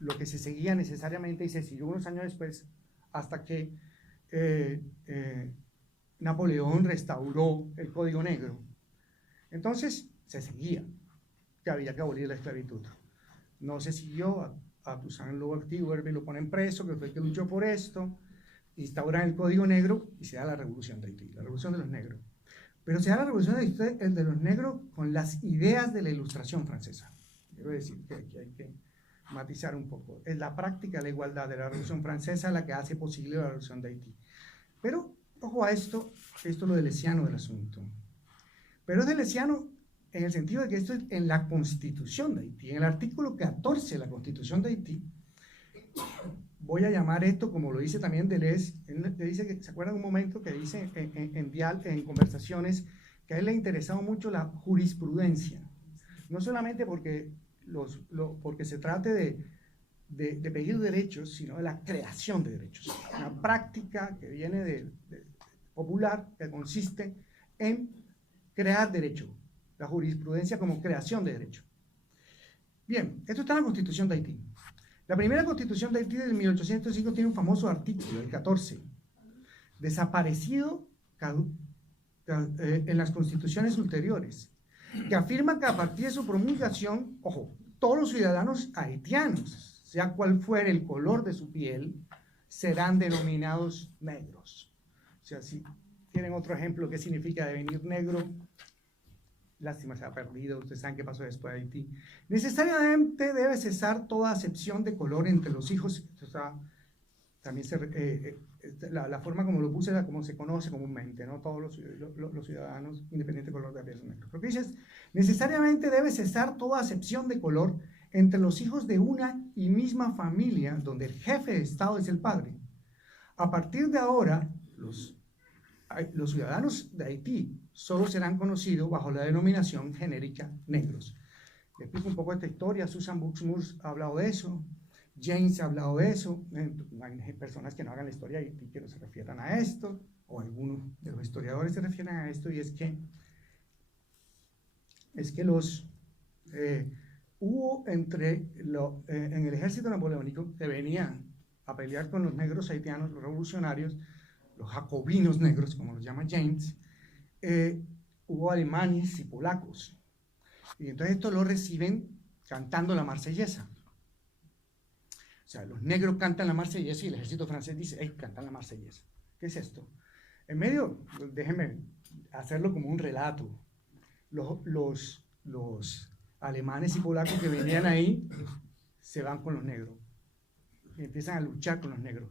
Lo que se seguía necesariamente y se siguió unos años después, hasta que Napoleón restauró el Código Negro. Entonces se seguía que había que abolir la esclavitud. No se siguió, a Toussaint Louverture lo ponen preso, que fue el que luchó por esto, instauran el Código Negro y se da la Revolución de Haití, la Revolución de los Negros. Pero se da la Revolución de los Negros con las ideas de la Ilustración francesa. Quiero decir que aquí hay que matizar un poco. Es la práctica de la igualdad de la Revolución Francesa la que hace posible la Revolución de Haití. Pero, ojo a esto es lo deleuziano del asunto. Pero es deleuziano en el sentido de que esto es en la Constitución de Haití, en el artículo 14 de la Constitución de Haití. Voy a llamar esto, como lo dice también Deleuze, él le dice que, ¿se acuerdan un momento que dice en conversaciones que a él le ha interesado mucho la jurisprudencia? No solamente porque se trate de pedir derechos, sino de la creación de derechos. Una práctica que viene popular, que consiste en crear derecho. La jurisprudencia como creación de derecho. Bien, esto está en la Constitución de Haití. La primera Constitución de Haití de 1805 tiene un famoso artículo, el 14. Desaparecido en las constituciones ulteriores, que afirma que a partir de su promulgación, ojo, todos los ciudadanos haitianos, sea cual fuere el color de su piel, serán denominados negros. O sea, si tienen otro ejemplo, ¿qué significa devenir negro? Lástima, se ha perdido, ustedes saben qué pasó después de Haití. Necesariamente debe cesar toda acepción de color entre los hijos, o sea, también la forma como lo puse era como se conoce comúnmente, ¿no? Todos los ciudadanos, independiente del color de la piel, son negros. Lo que dice es, necesariamente debe cesar toda acepción de color entre los hijos de una y misma familia, donde el jefe de Estado es el padre. A partir de ahora, los ciudadanos de Haití solo serán conocidos bajo la denominación genérica negros. Les explico un poco esta historia. Susan Buxmore ha hablado de eso, James ha hablado de eso. Hay personas que no hagan la historia de Haití que no se refieran a esto, o algunos de los historiadores se refieren a esto, y es que hubo en el ejército napoleónico que venían a pelear con los negros haitianos, los revolucionarios, los jacobinos negros, como los llama James, hubo alemanes y polacos. Y entonces esto lo reciben cantando la marsellesa. O sea, los negros cantan la marsellesa y el ejército francés dice, hey, cantan la marsellesa. ¿Qué es esto? En medio, déjenme hacerlo como un relato. Los alemanes y polacos que venían ahí se van con los negros y empiezan a luchar con los negros.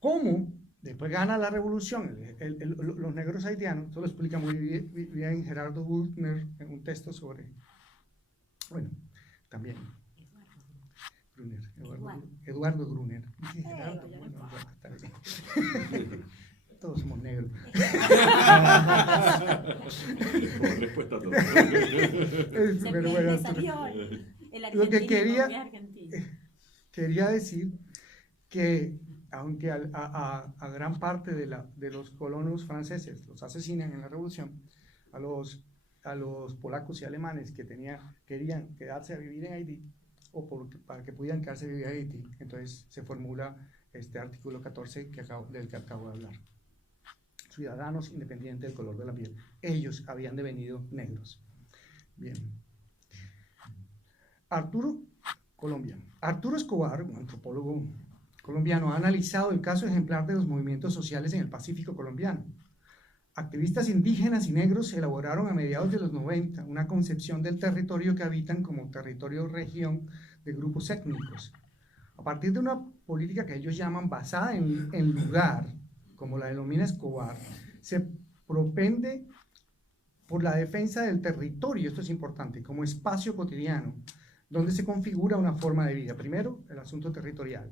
¿Cómo? Después gana la revolución, los negros haitianos, esto lo explica muy bien Gerardo Gürtner en un texto sobre, bueno, también, Eduardo Gruner. Sí, Gerardo, bueno, está bien. Todos somos negros. Como respuesta a todo. Pero bueno, lo que quería decir que aunque a gran parte de los colonos franceses los asesinan en la revolución, a los polacos y alemanes que querían quedarse a vivir en Haití, para que pudieran quedarse a vivir en Haití, entonces se formula este artículo 14 del que acabo de hablar. Ciudadanos independientes del color de la piel. Ellos habían devenido negros. Bien. Arturo Escobar, un antropólogo colombiano, ha analizado el caso ejemplar de los movimientos sociales en el Pacífico colombiano. Activistas indígenas y negros elaboraron a mediados de los 90 una concepción del territorio que habitan como territorio-región de grupos étnicos. A partir de una política que ellos llaman basada en lugar, como la denomina Escobar, se propende por la defensa del territorio, esto es importante, como espacio cotidiano, donde se configura una forma de vida. Primero, el asunto territorial.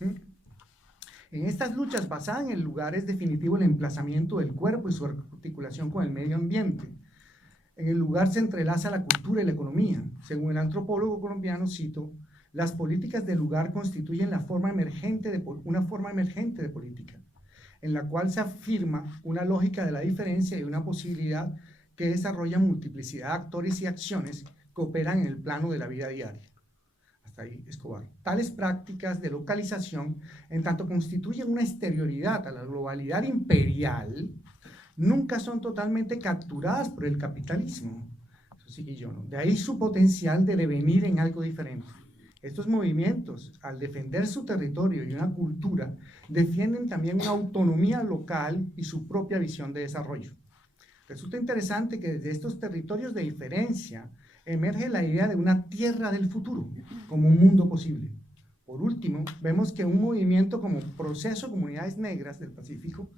En estas luchas basadas en el lugar es definitivo el emplazamiento del cuerpo y su articulación con el medio ambiente. En el lugar se entrelaza la cultura y la economía. Según el antropólogo colombiano, cito, las políticas del lugar constituyen una forma emergente de política, en la cual se afirma una lógica de la diferencia y una posibilidad que desarrolla multiplicidad de actores y acciones que operan en el plano de la vida diaria. Hasta ahí Escobar. Tales prácticas de localización, en tanto constituyen una exterioridad a la globalidad imperial, nunca son totalmente capturadas por el capitalismo. Eso sí que yo no. De ahí su potencial de devenir en algo diferente. Estos movimientos, al defender su territorio y una cultura, defienden también una autonomía local y su propia visión de desarrollo. Resulta interesante que desde estos territorios de diferencia emerge la idea de una tierra del futuro, como un mundo posible. Por último, vemos que un movimiento como Proceso Comunidades Negras del Pacífico,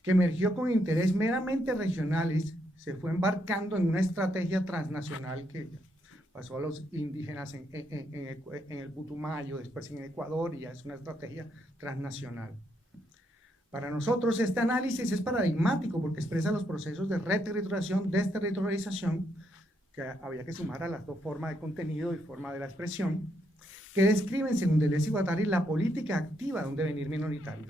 que emergió con interés meramente regionales, se fue embarcando en una estrategia transnacional que pasó a los indígenas en el Putumayo, después en Ecuador, y ya es una estrategia transnacional. Para nosotros este análisis es paradigmático porque expresa los procesos de reterritorialización, desterritorialización, que había que sumar a las dos formas de contenido y forma de la expresión, que describen, según Deleuze y Guattari, la política activa de un devenir minoritario.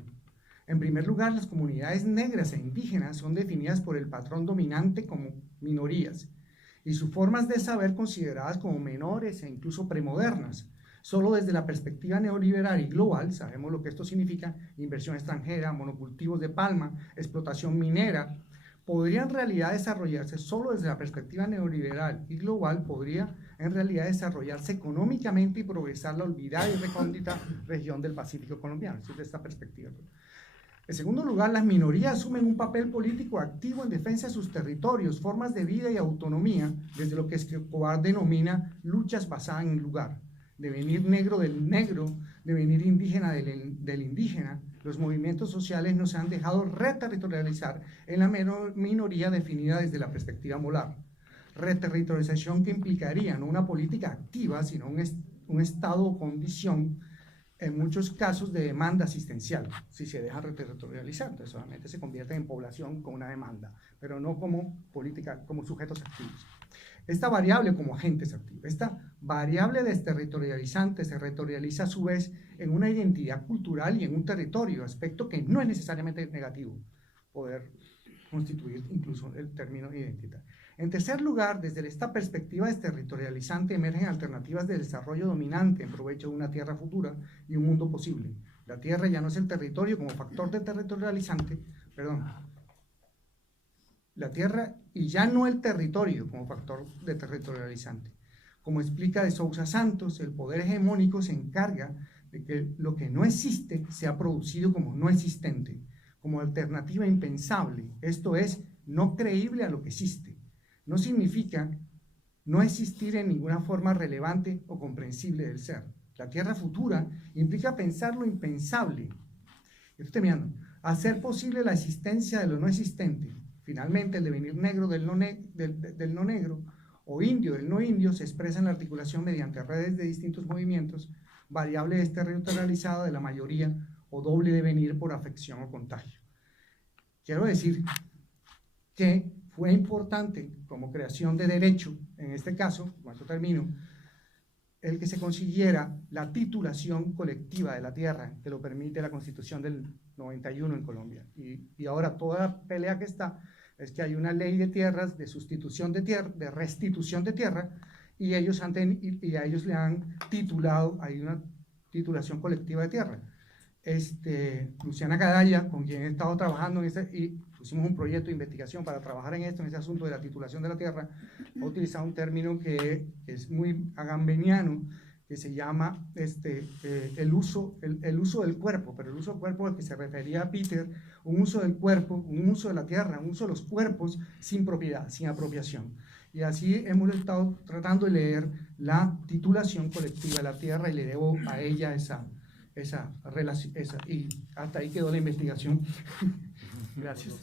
En primer lugar, las comunidades negras e indígenas son definidas por el patrón dominante como minorías, y sus formas de saber consideradas como menores e incluso premodernas. Solo desde la perspectiva neoliberal y global, sabemos lo que esto significa: inversión extranjera, monocultivos de palma, explotación minera, podría en realidad desarrollarse solo desde la perspectiva neoliberal y global, podría en realidad desarrollarse económicamente y progresar la olvidada y recóndita región del Pacífico colombiano. Eso es de esta perspectiva. En segundo lugar, las minorías asumen un papel político activo en defensa de sus territorios, formas de vida y autonomía, desde lo que Escobar denomina luchas basadas en lugar. Devenir negro del negro, devenir indígena del indígena. Los movimientos sociales no se han dejado reterritorializar en la minoría definida desde la perspectiva molar. Reterritorialización que implicaría no una política activa, sino un estado o condición, en muchos casos, de demanda asistencial, si se deja reterritorializar. Entonces solamente se convierte en población con una demanda, pero no como política, como sujetos activos. Esta variable como agentes activos. Esta variable desterritorializante se retorializa a su vez en una identidad cultural y en un territorio, aspecto que no es necesariamente negativo, poder constituir incluso el término identidad. En tercer lugar, desde esta perspectiva desterritorializante emergen alternativas de desarrollo dominante en provecho de una tierra futura y un mundo posible. La tierra ya no es el territorio como factor desterritorializante, la tierra y ya no el territorio como factor desterritorializante. Como explica de Sousa Santos, el poder hegemónico se encarga de que lo que no existe sea producido como no existente, como alternativa impensable, esto es, no creíble a lo que existe. No significa no existir en ninguna forma relevante o comprensible del ser. La tierra futura implica pensar lo impensable. Estoy terminando. Hacer posible la existencia de lo no existente. Finalmente, el devenir negro del no negro o indio del no indio se expresa en la articulación mediante redes de distintos movimientos, variable desterritorializada de la mayoría o doble devenir por afección o contagio. Quiero decir que fue importante como creación de derecho, en este caso, con esto termino, el que se consiguiera la titulación colectiva de la tierra, que lo permite la Constitución del 91 en Colombia. Y ahora toda la pelea que está es que hay una ley de tierras, de sustitución de tierra, de restitución de tierra, y a ellos le han titulado, hay una titulación colectiva de tierra. Luciana Cadalla, con quien he estado trabajando y pusimos un proyecto de investigación para trabajar en esto, en ese asunto de la titulación de la tierra, ha utilizado un término que es muy agambeniano, que se llama el uso del cuerpo, pero el uso del cuerpo al que se refería a Peter, un uso del cuerpo, un uso de la tierra, un uso de los cuerpos sin propiedad, sin apropiación. Y así hemos estado tratando de leer la titulación colectiva de la tierra y le debo a ella esa relación, y hasta ahí quedó la investigación. Gracias.